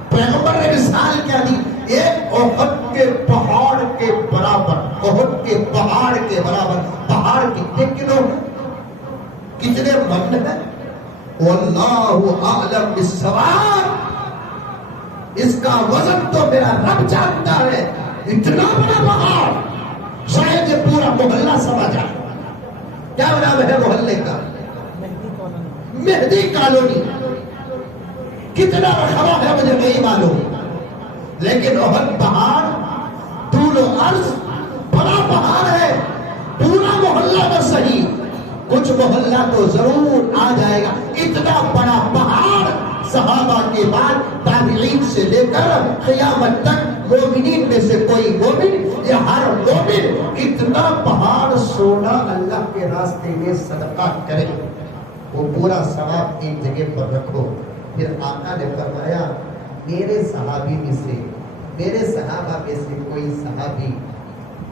پیغمبر نے مثال کیا دی؟ ایک احد کے پہاڑ کے برابر، احد کے پہاڑ کے برابر۔ پہاڑ کتنے کلو ہے؟ کتنے من ہے؟ واللہ اعلم بالصواب۔ اس کا وزن تو میرا رب جانتا ہے۔ اتنا بڑا پہاڑ، شاید یہ پورا محلہ سمجھ جائے۔ کیا نام ہے محلے کا؟ مہدی کالونی۔ کتنا رقبہ ہے مجھے نہیں معلوم، لیکن احد پہاڑ طول و عرض بڑا پہاڑ ہے۔ پورا محلہ تو صحیح، کچھ محلہ تو ضرور آ جائے گا۔ اتنا بڑا پہاڑ صحابہ کے بعد تابعین سے لے کر قیامت تک مومنین میں سے کوئی مومن یا ہر مومن اتنا پہاڑ سونا اللہ کے راستے میں صدقہ کرے، وہ پورا ثواب ایک جگہ پر رکھو۔ پھر آقا نے فرمایا میرے صحابی میں سے، میرے صحابہ میں سے کوئی صحابی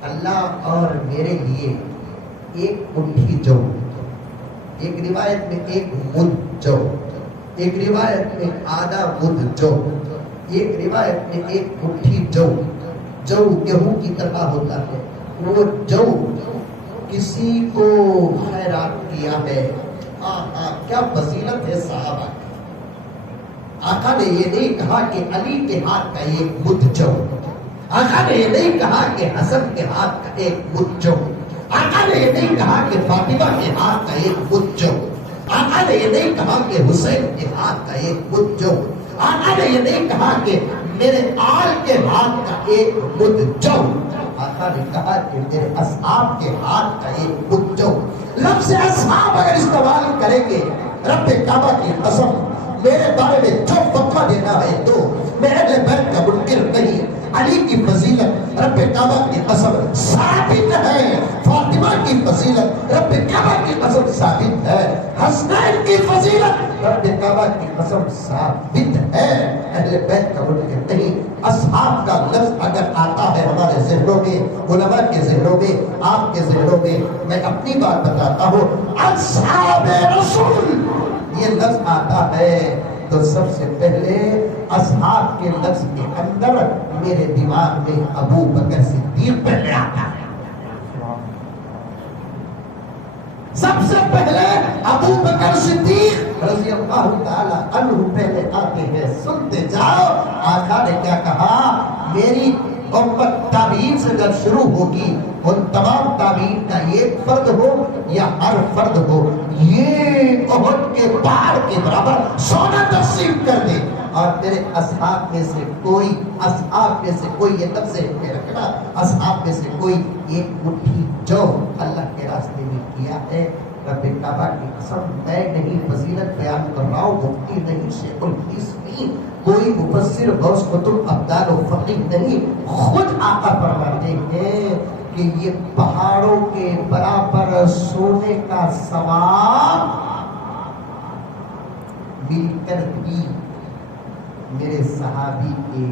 اللہ اور میرے لیے ایک مٹھی جو، ایک روایت میں ایک مد جو، ایک روایت میں آدھا مد جو، ایک روایت میں ایک مٹھی جو گیہوں کی طرح ہوتا ہے، وہ جو کسی کو خیرات کیا ہے۔ کیا فضیلت ہے صحابہ کی۔ آقا نے یہ نہیں کہا کہ علی کے ہاتھ کا ایک مد جو، آقا نے یہ نہیں کہا کہ حسن کے ہاتھ کا ایک مد جو، آقا نے یہ نہیں کہا کہ فاطمہ کے ہاتھ کا ایک مد جو، آقا نے یہ نہیں کہا کہ حسین کے ہاتھ کا ایک مد جو، آقا نے یہ نہیں کہا کہ میرے آل کے ہاتھ کا ایک مد جو، آقا نے کہا کہ میرے اصحاب کے ہاتھ کا ایک مد جو۔ لفظ اصحاب اگر استعمال کریں گے، رب کعبہ کی قسم میرے بارے میں جو فتویٰ دینا ہے تو میں اہل بیت کا منکر نہیں۔ علی کی فضیلت رب کعبہ کی قسم ثابت ہے، فاطمہ کی فضیلت رب کعبہ کی قسم ثابت ہے، حسنین کی فضیلت رب کعبہ کی قسم ثابت ہے۔ اہل بیت کا منکر نہیں۔ اصحاب کا لفظ اگر آتا ہے ہمارے ذہنوں میں، علماء کے ذہنوں میں، آپ کے ذہنوں میں، میں اپنی بات بتاتا ہوں، اصحاب رسول یہ لفظ آتا ہے تو سب سے پہلے اصحاب کے لفظ کے اندر میرے دماغ میں ابو بکر صدیق پہلے آتا ہے۔ سب سے پہلے ابو بکر صدیق رضی اللہ تعالی عنہ پہلے آتے ہیں۔ سنتے جاؤ آقا نے کیا کہا، میری امت تابعین سے جب شروع ہوگی، ان تمام تابعین کا ایک فرد ہو یا ہر فرد ہو، یہ احد کے پہاڑ کے برابر سونا تقسیم کر دے، اور تیرے اصحاب میں سے کوئی، اصحاب میں سے کوئی، یہ لفظ میں رکھنا، اصحاب میں سے کوئی ایک مٹھی جو اللہ کے راستے میں کیا ہے۔ رب کعبہ کی قسم میں نہیں فضیلت بیان کر رہا ہوں، مفتی نہیں، شیخ الحدیث نہیں، کوئی مفسر غوث قطب ابدال و فقیہ نہیں، خود آقا فرماتے ہیں کہ یہ پہاڑوں کے برابر سونے کا ثواب مل کر بھی میرے صحابی کے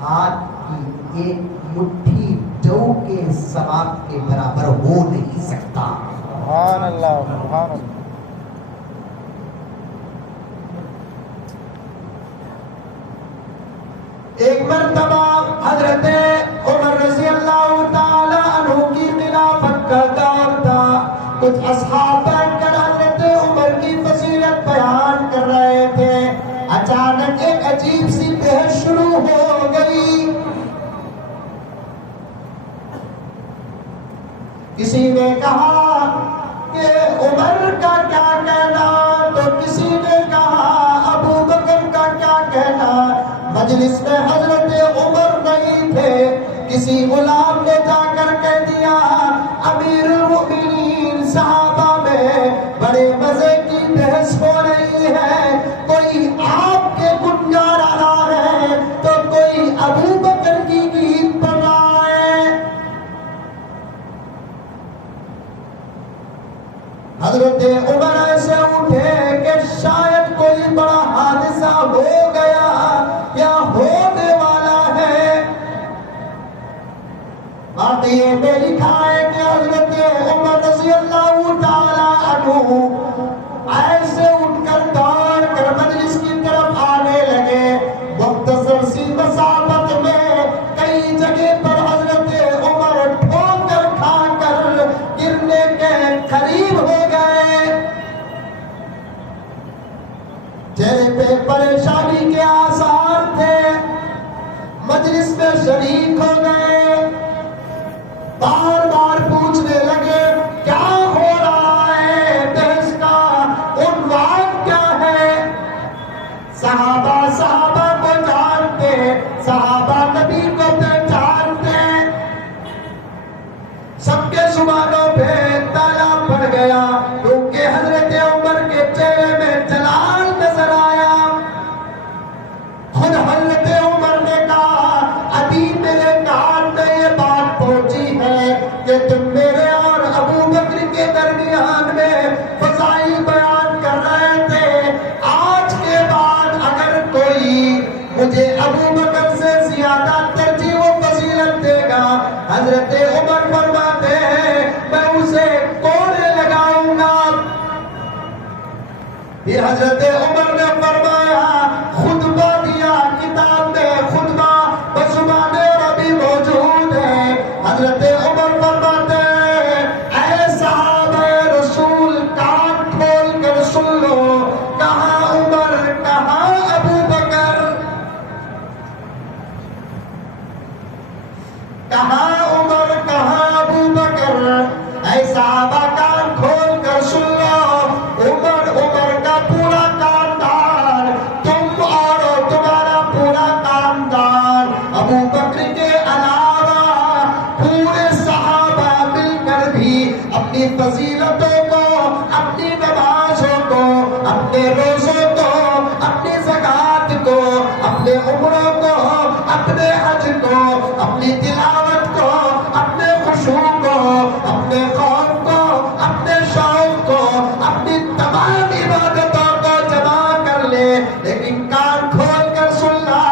ہاتھ کی ایک مٹھی جو کے ثواب کے برابر ہو نہیں سکتا۔ اللہ سبحان اللہ ایک مرتبہ حضرت عمر رضی اللہ تعالی عنہ کی خلافت کا دور تھا. کچھ اصحاب بیٹھ کر حضرت عمر کی فضیلت بیان کر رہے تھے. اچانک ایک عجیب سی بحث شروع ہو گئی. کسی نے کہا کہ عمر کا کیا کہنا، تو کسی نے کہا ابو بکر کا کیا کہنا. مجلس میں حضرت عمر نہیں تھے. کسی غلام نے جا کر کہہ دیا امیر المؤمنین صحابہ میں بڑے مزے کی بحث ہو رہی ہے، کوئی آپ کے گن گا رہا ہے تو کوئی ابو بکر کی گیت پڑھ رہا ہے. حضرت عمر ایسے اٹھے کہ شاید کوئی بڑا حادثہ ہو گیا یا ہونے والا ہے. واقعے میں لکھا ہے کہ حضرت عمر رضی اللہ تعالی عنہ ایسے اٹھ کر دوڑ کر مجلس کی طرف آنے لگے. مختصر سی مسافت میں کئی جگہ پر حضرت عمر ٹھوکر کھا کر گرنے کے قریب ہو گئے. چہرے پہ پریشانی کے آثار تھے. مجلس میں شریک ہو گئے. بار بار پوچھنے لگے کیا ہو رہا ہے، بحث کا عنوان کیا ہے. صحابہ کو جانتے، صحابہ نبی کو پہچانتے. سب کے زبانوں پہ تالا پڑ گیا کیونکہ حضرت عمر کے چہرے میں جلال نظر آیا. خود حضرت عمر نے کہا ابھی میرے کان میں یہ بات پہنچی ہے کہ تم میرے اور ابو بکر کے درمیان میں فضائل بیان کر رہے تھے. آج کے بعد اگر کوئی مجھے ابو بکر سے زیادہ ترجیح و فضیلت دے گا، حضرت عمر فرماتے ہیں میں اسے کوڑے لگاؤں گا. پھر حضرت عمر نے فرمایا خطبہ دیا. کتاب میں خطبہ بزبان عربی موجود ہے. حضرت عمر فرماتے ہیں اے صحابہ رسول کان کھول کر سن لو، کہاں عمر کہاں ابو بکر، کہاں عمر کہاں ابو بکر. اے صحابہ کان کھول کر سن لو، عمر کا پورا خاندان، تم اور تمہارا پورا خاندان، ابو بکر کے علاوہ پورے صحابہ مل کر بھی اپنی فضیلتوں کو، اپنی نمازوں کو، اپنے روزوں کو، اپنی زکات کو، اپنے عمروں کو، اپنے حج کو، اپنی تلاوت کو، اپنے خشوع کو، اپنے خوف کو، اپنے شوق کو، اپنی تمام عبادتوں کو جمع کر لے. لیکن کان کھول کر سننا،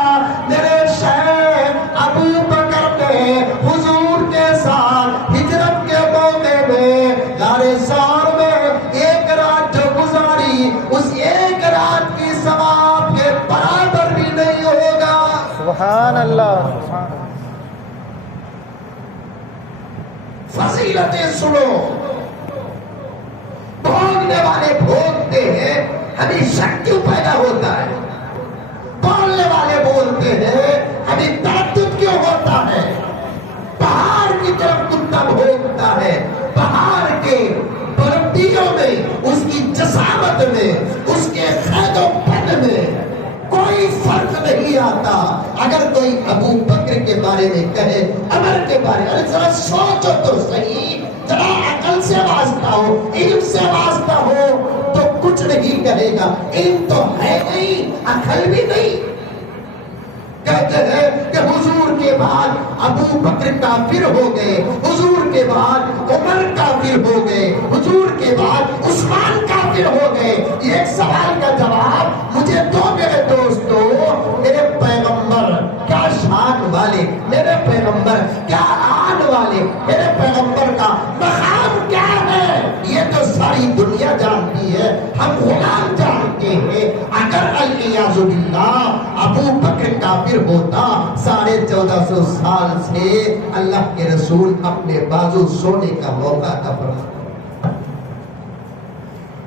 میرے شیخ ابو بکر نے حضور کے ساتھ ہجرت کے موقع میں غار ثور میں ایک رات جو گزاری، اس ایک رات کی ثواب کے برابر بھی نہیں ہوگا. سبحان اللہ سبحان اللہ. فضیلتیں سنو. بھوگنے والے بھوگتے ہیں، ہمیں شک کیوں پیدا ہوتا ہے. بولنے والے بولتے ہیں، ہمیں تردد کیوں ہوتا ہے. پہاڑ کی طرف کتا بھوگتا ہے، پہاڑ کے بلندیوں میں، اس کی جسامت میں، اس کے قید و بند میں کوئی فرق نہیں آتا. اگر کوئی ابو بکر کے بارے میں کہے، عمر کے بارے میں، ذرا سوچو تو صحیح، ذرا عقل سے واسطہ ہو، علم سے واسطہ ہو تو کچھ نہیں کہے گا. علم تو ہے نہیں، عقل بھی نہیں. کہتے ہیں کہ حضور کے بعد ابو بکر کافر ہو گئے، حضور کے بعد عمر کافر ہو گئے، حضور کے بعد عثمان کافر ہو گئے. ایک سوال کا جواب مجھے دو میرے دوستو. میرے پیغمبر کیا شان والے، میرے پیغمبر کیا آن والے، میرے پیغمبر کا مقام کیا ہے، یہ تو سارے ہوتا 1450 سال سے اللہ کے رسول اپنے بازو سونے کا موقع عطا فرماتے.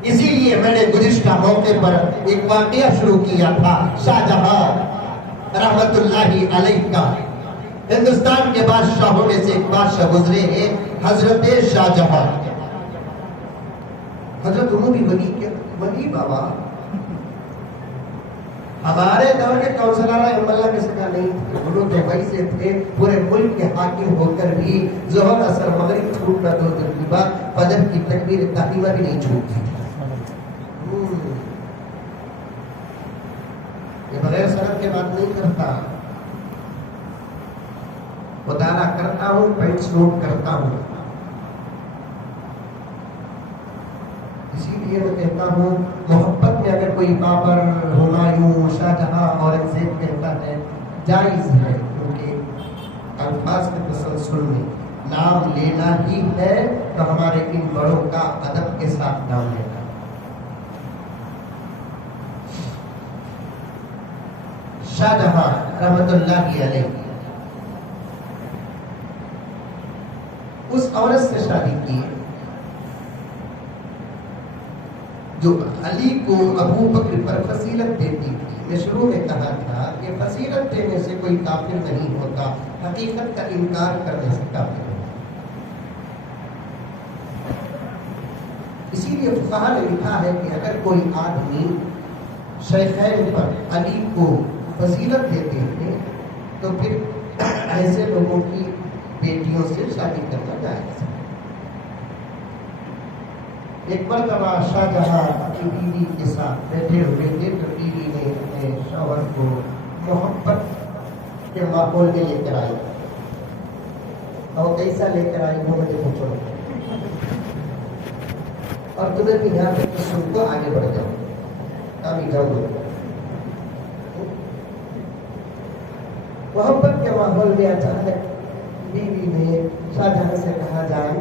اسی لیے میں نے گزشتہ موقع پر ایک واقعہ شروع کیا تھا. شاہ جہاں رحمت اللہ علیہ کا ہندوستان کے بادشاہوں میں سے ایک بادشاہ گزرے ہیں حضرت شاہ جہاں. حضرت عمومی ولی بابا ہمارے دور کے کونسلر اللہ کے سکا نہیں تھے. وہ لوگ دبئی سے تھے, پورے ملک کے حاکم ہو کر بھی ظہر اثر مغرب چھوٹنا 2 دن کے بعد فجر کی تکبیر تحریمہ بھی نہیں چھوٹتی تھی. یہ بغیر سند کے بات نہیں کرتا, مطالعہ کرتا ہوں, پوائنٹس نوٹ کرتا ہوں. اسی لیے میں کہتا ہوں محبت میں اگر کوئی بابر, ہمایوں, شاہ جہاں, اورنگزیب کہتا ہے جائز ہے, کیونکہ الفاظ کے تسلسل میں نام لینا ہی ہے تو ہمارے ان بڑوں کا ادب کے ساتھ نام لینا. شاہ جہاں رحمت اللہ علیہ اس عورت سے شادی کی جو علی کو ابو بکر پر فضیلت دیتی تھی. میں شروع میں کہا تھا کہ فضیلت دینے سے کوئی کافر نہیں ہوتا, حقیقت کا انکار کرنے سے کافر ہوتا. اسی لیے فقہاء نے لکھا ہے کہ اگر کوئی آدمی شیخین پر علی کو فضیلت دیتے ہیں تو پھر ایسے لوگوں کی بیٹیوں سے شادی کرنا جائز ہے. ایک مرتبہ شاہ جہاں اپنی بیوی کے ساتھ بیٹھے ہوئے تھے تو بیوی نے اپنے شوہر کو محبت کے ماحول میں لے کر آئی. اور کیسا لے کر آئی وہ مجھے پوچھو, اور تمہیں بھی یہاں پہ سن کو آگے بڑھ جاؤ, کبھی جاؤ گے. محبت کے ماحول میں اچانک بیوی نے شاہ جہاں سے کہا جان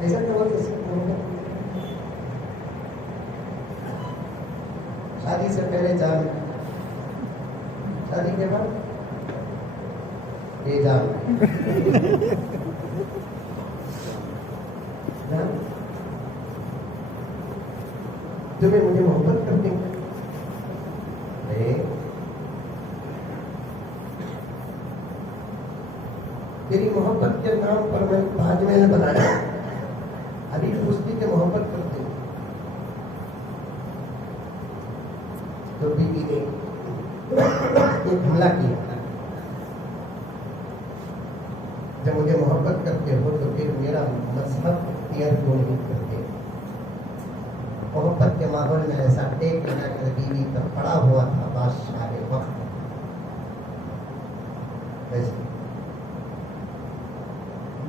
ایسا تو شادی سے پہلے جان, شادی کے بعد یہ جان تمہیں مجھے محبت کرتے ہیں. میری محبت کے نام پر میں تاج محل بنایا, ابھی پوچھتی کہ محبت کرتے ہیں. تو بیوی نے ایک حملہ کیا, جب مجھے محبت کرتے ہو تو پھر میرا مذہب اختیار کیوں نہیں کرتے. محبت کے ماحول میں ایسا ٹیک لگا کر بیوی پر پڑا ہوا تھا بادشاہ وقت.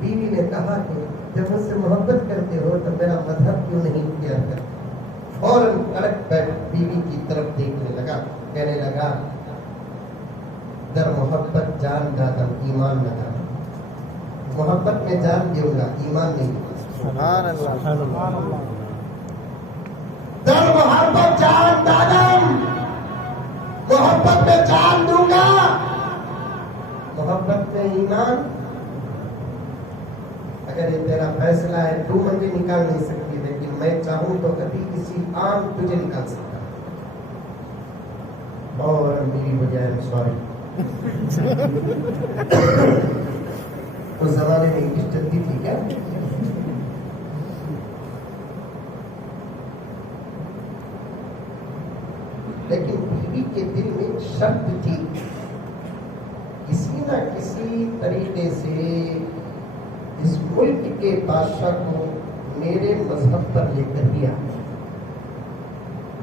بیوی نے کہا کہ جب مجھ سے محبت کرتے ہو تو میرا مذہب کیوں نہیں اختیار کرتے. فوراً کڑک بیٹھ بیوی کی طرف دیکھنے لگا, کہنے لگا در محبت جان دادم ایمان نہ دادم. محبت میں جان دوں گا, ایمان نہیں. سبحان اللہ, سبحان اللہ. در محبت جان دادم, محبت میں جان دوں گا, محبت میں ایمان. اگر یہ تیرا فیصلہ ہے تو مجھے نکال نہیں سکتی, لیکن میں چاہوں تو کبھی کسی عام تجھے نکال سکتا. اور میری بجائے سوری اس زمانے میں انگلش چلتی تھی کیا؟ لیکن بیوی کے دل میں شرط تھی, کسی نہ کسی طریقے سے اس ملک کے بادشاہ کو میرے مذہب پر لے کر دیا.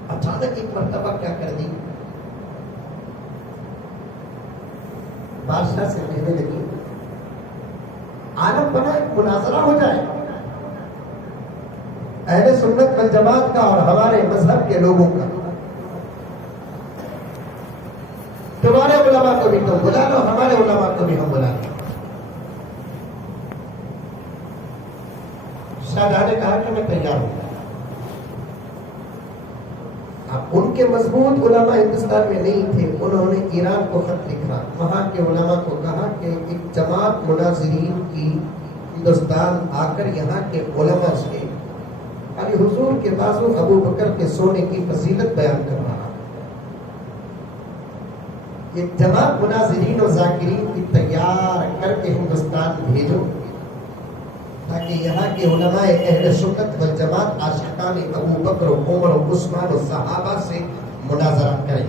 اچانک ایک مرتبہ کیا کر دی, بادشاہ سے کہنے لگی عالم بنا ایک مناظرہ ہو جائے اہل سنت والجماعت کا اور ہمارے مذہب کے لوگوں کا. تمہارے علماء کو بھی تم بلا لو, ہمارے علماء کو بھی ہم بلا لیں. شاہ جہاں نے کہا کہ میں تیار ہوں. اب ان کے مضبوط علماء ہندوستان میں نہیں تھے، انہوں نے ایران کو خط لکھا، وہاں کے علماء کو کہا کہ ایک جماعت مناظرین کی ہندوستان آ کر یہاں کے علماء سے علی حضور کے بازو ابو بکر کے سونے کی فضیلت بیان کر رہا، ایک جماعت مناظرین و ذاکرین کی تیار کر کے ہندوستان بھیجو تاکہ یہاں کے علماء اہل سنت والجماعت عاشقان ابو بکر و عمر و عثمان و صحابہ سے مناظرہ کریں،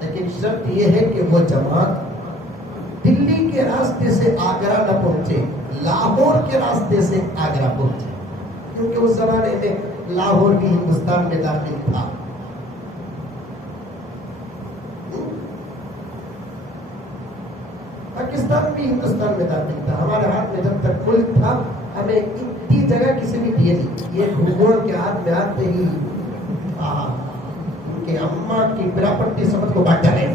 لیکن شرط یہ ہے کہ وہ جماعت دلی کے راستے سے آگرہ نہ پہنچے، لاہور کے راستے سے آگرہ پہنچے، کیونکہ اس زمانے میں لاہور بھی ہندوستان میں داخل تھا۔ پاکستان بھی ہندوستان میں داخل تھا، ہمارے ہاتھ میں جب تک ملک تھا ہمیں اتنی جگہ کسی نے دیے نہیں، یہ گھومور کے ہاتھ میں آتے ہی ان کے اماں کی براپٹی سمجھ کو بانٹ ڈالے۔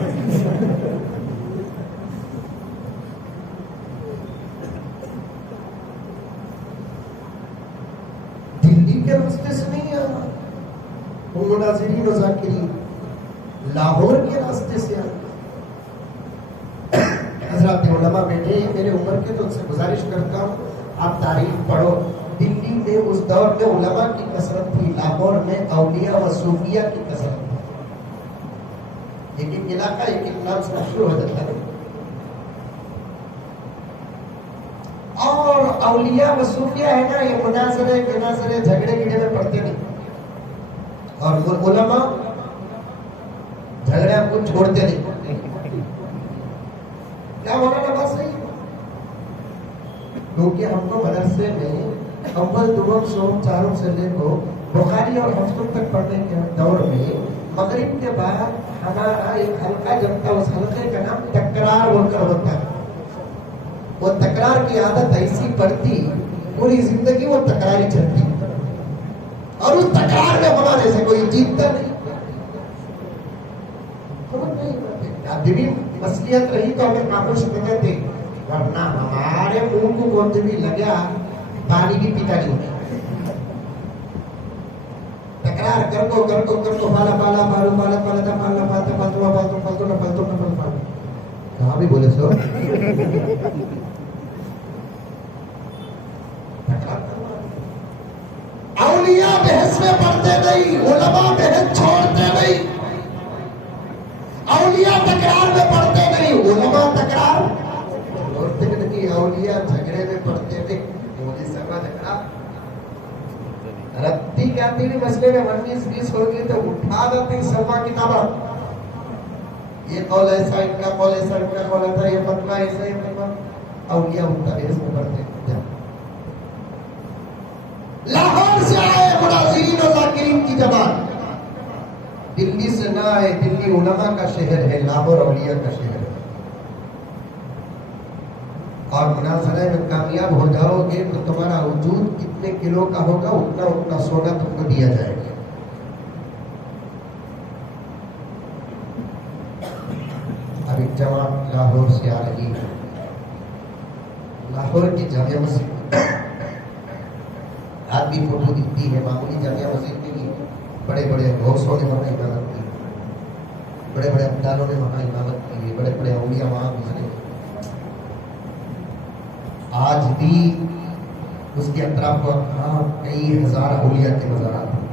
دلی کے راستے سے نہیں آنا، وہ مناظرین و ذاکرین لاہور کے راستے سے آنا۔ حضرات علماء بیٹھے میرے عمر کے تو ان سے گزارش کرتا ہوں آپ تاریخ پڑھو، دلی میں اس دور میں علماء کی کثرت تھی، لاہور میں اولیاء و صوفیہ کی کثرت تھی، ایک ایک علاقہ ایک ایک نام سے مشہور ہو جاتا ہے، اور اولیاء و صوفیہ ہے نا یہ مناظرے جھگڑے گڑے میں پڑتے نہیں، اور علماء جھگڑے کو چھوڑتے نہیں۔ کیا مولانا بات صحیح ہے؟ کیونکہ ہم کو مدرسے میں اول دوم سوم چاروں سے لے کو بخاری اور حفظ تک پڑھنے کے دور میں مغرب کے بعد ہمارا ایک حلقہ جمتا، اس حلقے کا نام تکرار بول کر ہوتا ہے، وہ تکرار کی عادت ایسی پڑتی پوری زندگی وہ تکرار ہی چلتی، اور اس تکرار میں ہمارے سے کوئی جیتتا نہیں، دلی مسئلیت رہی تو ہمیں خاموش رہتے تھے، ورنہ ہمارے منہ کو گوند بھی لگا پانی بھی پیتا نہیں ہوتا۔ تکرار کر کو پالا پالا پالو پالا پالا تھا پالنا پالتا پالتو پالتو پالتو نہ پالتو نہ پالتو پالتو کہاں بھی بولے سو اولیاء بحث میں پڑھتے نہیں، علماء بحث چھوڑتے نہیں، اولیاء تکرار میں پڑھتے نہیں، علماء تکرار چھوڑتے نہیں، اولیاء جھگڑے میں پڑھتے نہیں۔ مودی صاحب جھگڑا رتی کیا تیری مسئلے میں 19-20 ہوگی تو اٹھا دیتے سلما کتابت، یہ قول ایسا ان کا قول ایسا ان کا قول ایسا، یہ فتویٰ ایسا یہ فتویٰ، اولیاء اٹھا بحث میں پڑھتے ہیں۔ لاہور سے آئے مناظرین و ذاکرین کی جماعت، دلی سے نہ آئے، دلی علماء کا شہر ہے، لاہور اولیاء کا شہر ہے، اور مناظرے میں کامیاب ہو جاؤ گے تو تمہارا وجود کتنے کلو کا ہوگا اتنا سونا تم کو دیا جائے گا۔ اب ایک جماعت لاہور سے آ رہی ہے، لاہور کی جامع مسجد آج بھی فوٹو دکھتی ہے، معمولی جامع مسجد میں بھی بڑے بڑے غوثوں نے وہاں عبادت کی، بڑے بڑے ابدالوں نے وہاں عبادت کی، بڑے بڑے اولیاء وہاں گزرے، آج بھی اس کے اطراف کئی ہزار اولیاء کے مزارات ہیں،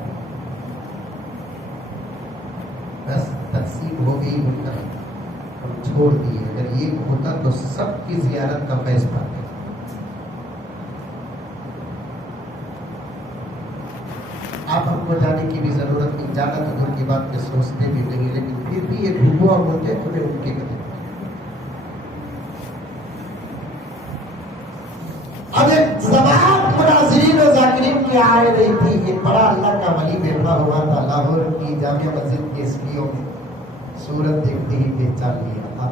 بس تقسیم ہو گئی ان کا ہم چھوڑ دیے، اگر یہ ہوتا تو سب کی زیارت کا فیض پاتے۔ آپ ہم کو جانے کی بھی ضرورت نہیں، جانا تو دور کی بات کے سوچتے بھی نہیں، لیکن پھر بھی یہ ڈھوبو اور ہوتے انہیں ان کے قدر۔ اب ایک زبان مناظرین و ذاکرین کی آ رہی تھی، ایک بڑا اللہ کا ولی بیٹھا ہوا تھا لاہور کی جامع مسجد کے اسٹیوں میں، صورت دیکھتے ہی پہچان لیا،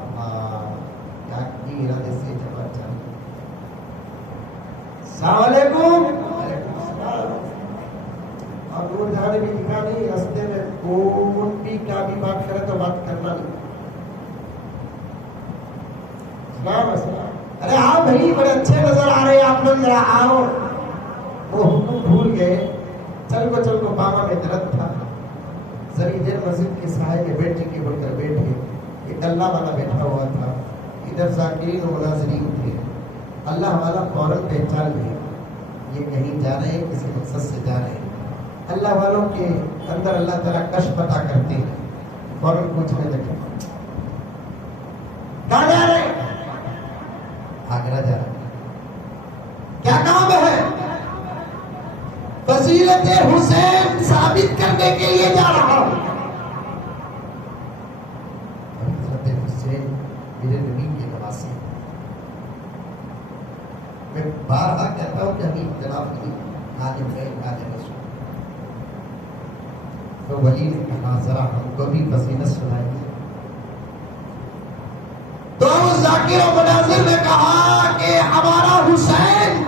کیا کی ارادے سے جماعت چاہیے۔ السلام علیکم۔ اور دور جانے بھی دکھا نہیں، رستے میں کون بھی کیا بھی بات کرے تو بات کرنا نہیں۔ السلام السلام، ارے آپ بھائی بڑے اچھے نظر آ رہے ہیں آپ لوگ، ذرا آؤ۔ وہ حکم بھول گئے، چل کو باما میں درد تھا، ذری دیر مسجد کے سائے میں بیٹھے کے بول کر بیٹھے، ایک اللہ والا بیٹھا ہوا تھا، ادھر ذاکرین و مناظرین تھے۔ اللہ والا فوراً پہچان لیا یہ کہیں جا رہے ہیں، کسی مقصد سے جا رہے ہیں۔ اللہ والوں کے اندر اللہ تعالیٰ کشف عطا کرتے ہیں، فوراً پوچھنے لگے کہاں جا رہے ہیں؟ آگرہ جا رہے ہیں۔ کیا کام ہے؟ فضیلت حسین ثابت کرنے کے لیے جا رہا ہوں۔ حضرت حسین میرے نبی کے نواسے، میں بارہا کہتا ہوں کہ ابھی اختلاف نہیں، آج آج رسول۔ تو ولی نے کہا ذرا ہم کو بھی فضیلت سنائیے۔ تو ذاکر و مناظر نے کہا کہ ہمارا حسین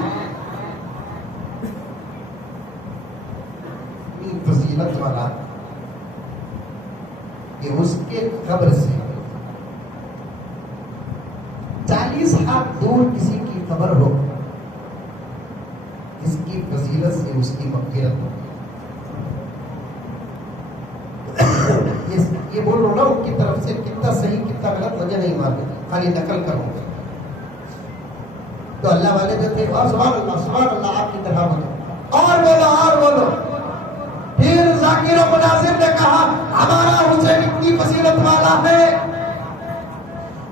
فضیلت والا کہ اس کے قبر سے 40 ہاتھ دور کسی کی قبر ہو، اس کی فضیلت سے اس کی مغفرت ہو۔ یہ بول رہا ہوں ان کی طرف سے کتنا صحیح کتنا غلط مجھے نہیں معلوم، خالی نقل کروں گا۔ تو اللہ والے جو تھے اور سبحان اللہ آپ کی طرح بولو اور بولو اور بولو۔ پھر ذاکر و مناظر نے کہا ہمارا حسین اتنی فضیلت والا ہے،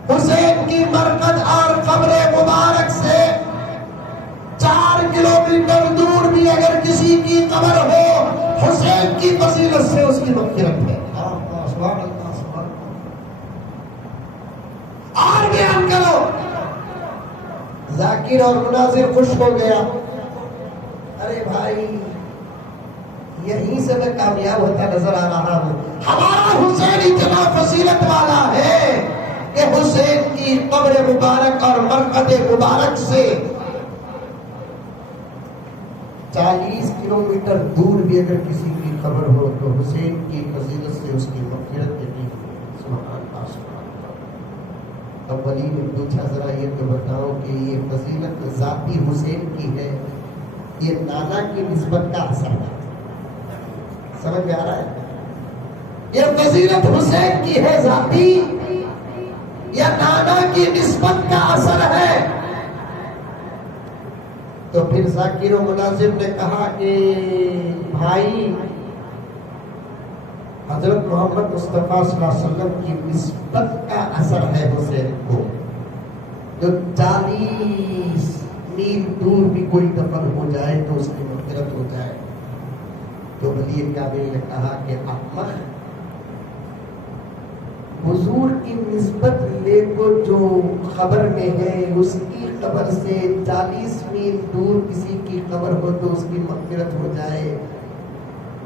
حسین کی مرقد اور قبر مبارک سے 4 کلومیٹر دور بھی اگر کسی کی قبر ہو، حسین کی فضیلت سے اس کی مغفرت ہے۔ سبحان اللہ سبحان اللہ۔ اور بیان کرو۔ ذاکر اور مناظر خوش ہو گیا، ارے بھائی یہیں سے میں کامیاب ہوتا نظر آ رہا ہوں۔ ہمارا حسین اتنا فضیلت والا ہے کہ حسین کی قبر مبارک اور مرقد مبارک سے 40 کلومیٹر دور بھی اگر کسی کی قبر ہو تو حسین کی فضیلت سے اس کی مغفرت کی۔ سبحان اللہ سبحان اللہ۔ اب ولی نے پوچھا ذرا یہ تو بتاؤ کہ یہ فضیلت ذاتی حسین کی ہے، یہ نانا کی نسبت کا اثر ہے؟ سمجھ میں آ رہا ہے؟ یہ فضیلت حسین کی ہے ذاتی یا نانا کی نسبت کا اثر ہے؟ تو پھر ذاکر و مناظر نے کہا کہ بھائی حضرت محمد مصطفیٰ صلی اللہ علیہ وسلم کی نسبت کا اثر ہے حسین کو، جو 40 میل دور بھی کوئی دفن ہو جائے تو اس کی مغفرت ہو جائے۔ تو ولی کامل نے کہا کہ احمق، حضور کی نسبت لے کو جو خبر میں ہے، اس کی قبر سے 40 میل دور کسی کی قبر ہو تو اس کی مغفرت ہو جائے،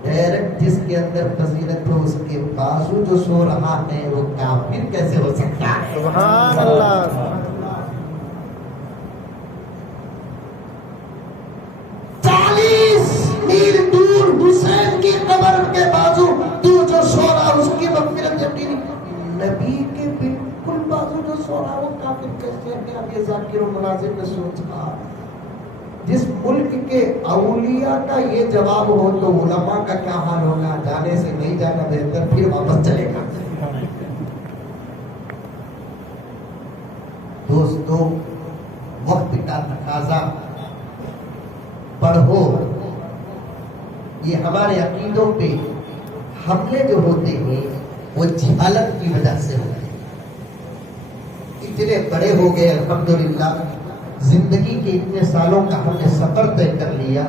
ڈائریکٹ جس کے اندر فضیلت ہو اس کے بازو جو سو رہا ہے وہ کافر کیسے ہو سکتا ہے؟ سبحان اللہ۔ 40 میل دور حسین کی قبر کے بازو تو جو سو رہا اس کی مغفرت یقینی، نبی کے بالکل بازو جو سو رہا وہ کافر کیسے ہے؟ اب یہ ذاکر و مناظر نے سوچا، جس ملک کے اولیاء کا یہ جواب ہو تو علماء کا کیا حال ہوگا؟ جانے سے نہیں جانا بہتر، پھر واپس چلے گا۔ دوستو وقت کا تقاضا پڑھو، یہ ہمارے عقیدوں پہ حملے جو ہوتے ہیں وہ جہالت کی وجہ سے ہوتے ہیں۔ اتنے بڑے ہو گئے الحمدللہ، زندگی کے اتنے سالوں کا ہم نے سفر طے کر لیا،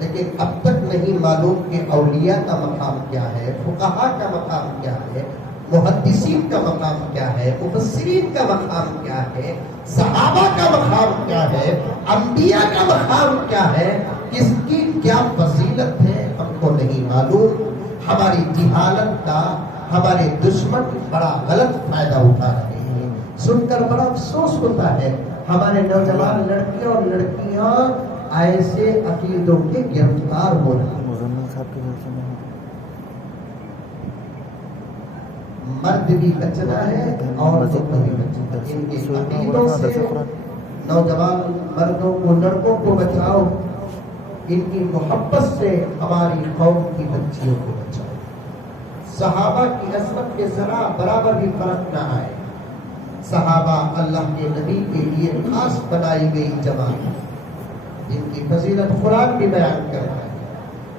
لیکن اب تک نہیں معلوم کہ اولیاء کا مقام کیا ہے، فقہاء کا مقام کیا ہے، محدثین کا مقام کیا ہے، مفسرین کا مقام کیا ہے، صحابہ کا مقام کیا ہے، انبیاء کا مقام کیا ہے، کس کی کیا فضیلت ہے ہم کو نہیں معلوم۔ ہماری جہالت کا ہمارے دشمن بڑا غلط فائدہ اٹھا رہے ہیں، سن کر بڑا افسوس ہوتا ہے۔ ہمارے نوجوان لڑکیاں اور لڑکیاں ایسے عقیدوں کے گرفتار ہو رہے ہیں۔ مرد بھی بچنا ہے اور بھی بچنا ہے، ان کے عقیدوں سے نوجوان مردوں کو، لڑکوں کو بچاؤ، ان کی محبت سے ہماری قوم کی بچیوں کو بچاؤ۔ صحابہ کی عظمت کے ذرا برابر بھی فرق نہ آئے. صحابہ اللہ کے نبی کے لیے خاص بنائی گئی جماعت جن کی فضیلت قرآن بھی بیان کرتا ہے.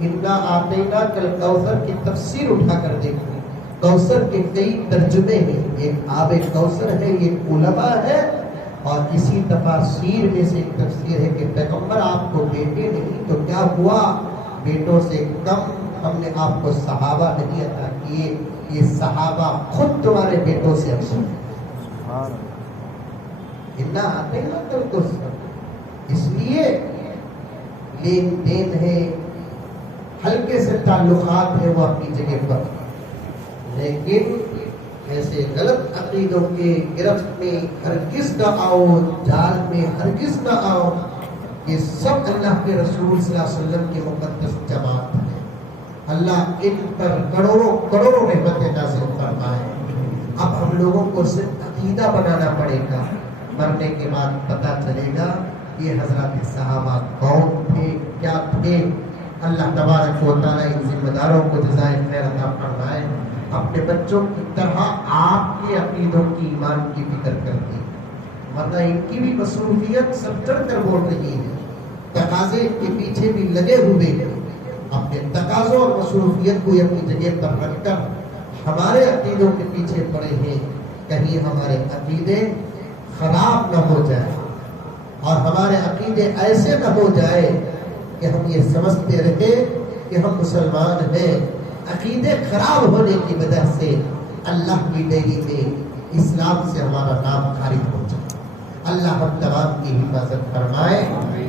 انا اعطیناک الکوثر کی تفسیر اٹھا کر دیکھیں، کوثر کے کئی ترجمے ہیں. ایک آب کوثر ہے، یہ علماء ہے، اور اسی تفاسیر میں سے ایک تفسیر ہے کہ پیغمبر آپ کو بیٹے نہیں تو کیا ہوا، بیٹوں سے کم ہم نے آپ کو صحابہ نہیں عطا کیے، یہ صحابہ خود تمہارے بیٹوں سے افضل ہیں. انا اعطیناک الکوثر، اس لیے لین دین ہے، ہلکے سے تعلقات ہیں وہ اپنی جگہ پر، لیکن ایسے غلط عقیدوں کے گرفت میں ہرگز نہ آؤ، جال میں ہرگز نہ آؤ. یہ سب اللہ کے رسول صلی اللہ علیہ وسلم کی مقدس جماعت ہے. اللہ ان پر کروڑوں کروڑوں رحمتیں نازل فرمائے. اب ہم لوگوں کو صرف عقیدہ بنانا پڑے گا، مرنے کے بعد پتہ چلے گا یہ حضرات صحابہ کون تھے، کیا تھے. اللہ تبارک و تعالیٰ ان ذمہ داروں کو جزائے خیر عطا فرمائے. اپنے بچوں کی طرح آپ کے عقیدوں کی ایمان کی فکر کرتی، ورنہ ان کی بھی مصروفیت سب چڑھ کر بول رہی ہے، تقاضے کے پیچھے بھی لگے ہوئے ہیں. اپنے تقاضوں اور مصروفیت کو اپنی جگہ پر رکھ کر ہمارے عقیدوں کے پیچھے پڑے ہیں. کہیں ہمارے عقیدے خراب نہ ہو جائے اور ہمارے عقیدے ایسے نہ ہو جائے کہ ہم یہ سمجھتے رہے کہ ہم مسلمان ہیں. عقیدے خراب ہونے کی وجہ سے اللہ کی ڈیری میں اسلام سے ہمارا نام خارج ہو جائے. اللہ ہم تمام کی حفاظت فرمائے،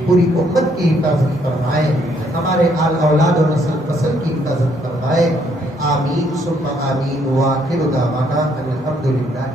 پوری امت کی حفاظت فرمائے، ہمارے آل اولاد و نسل فصل کی حفاظت فرمائے. آمین ثم آمین. وآخر دعوانا ان الحمد للہ.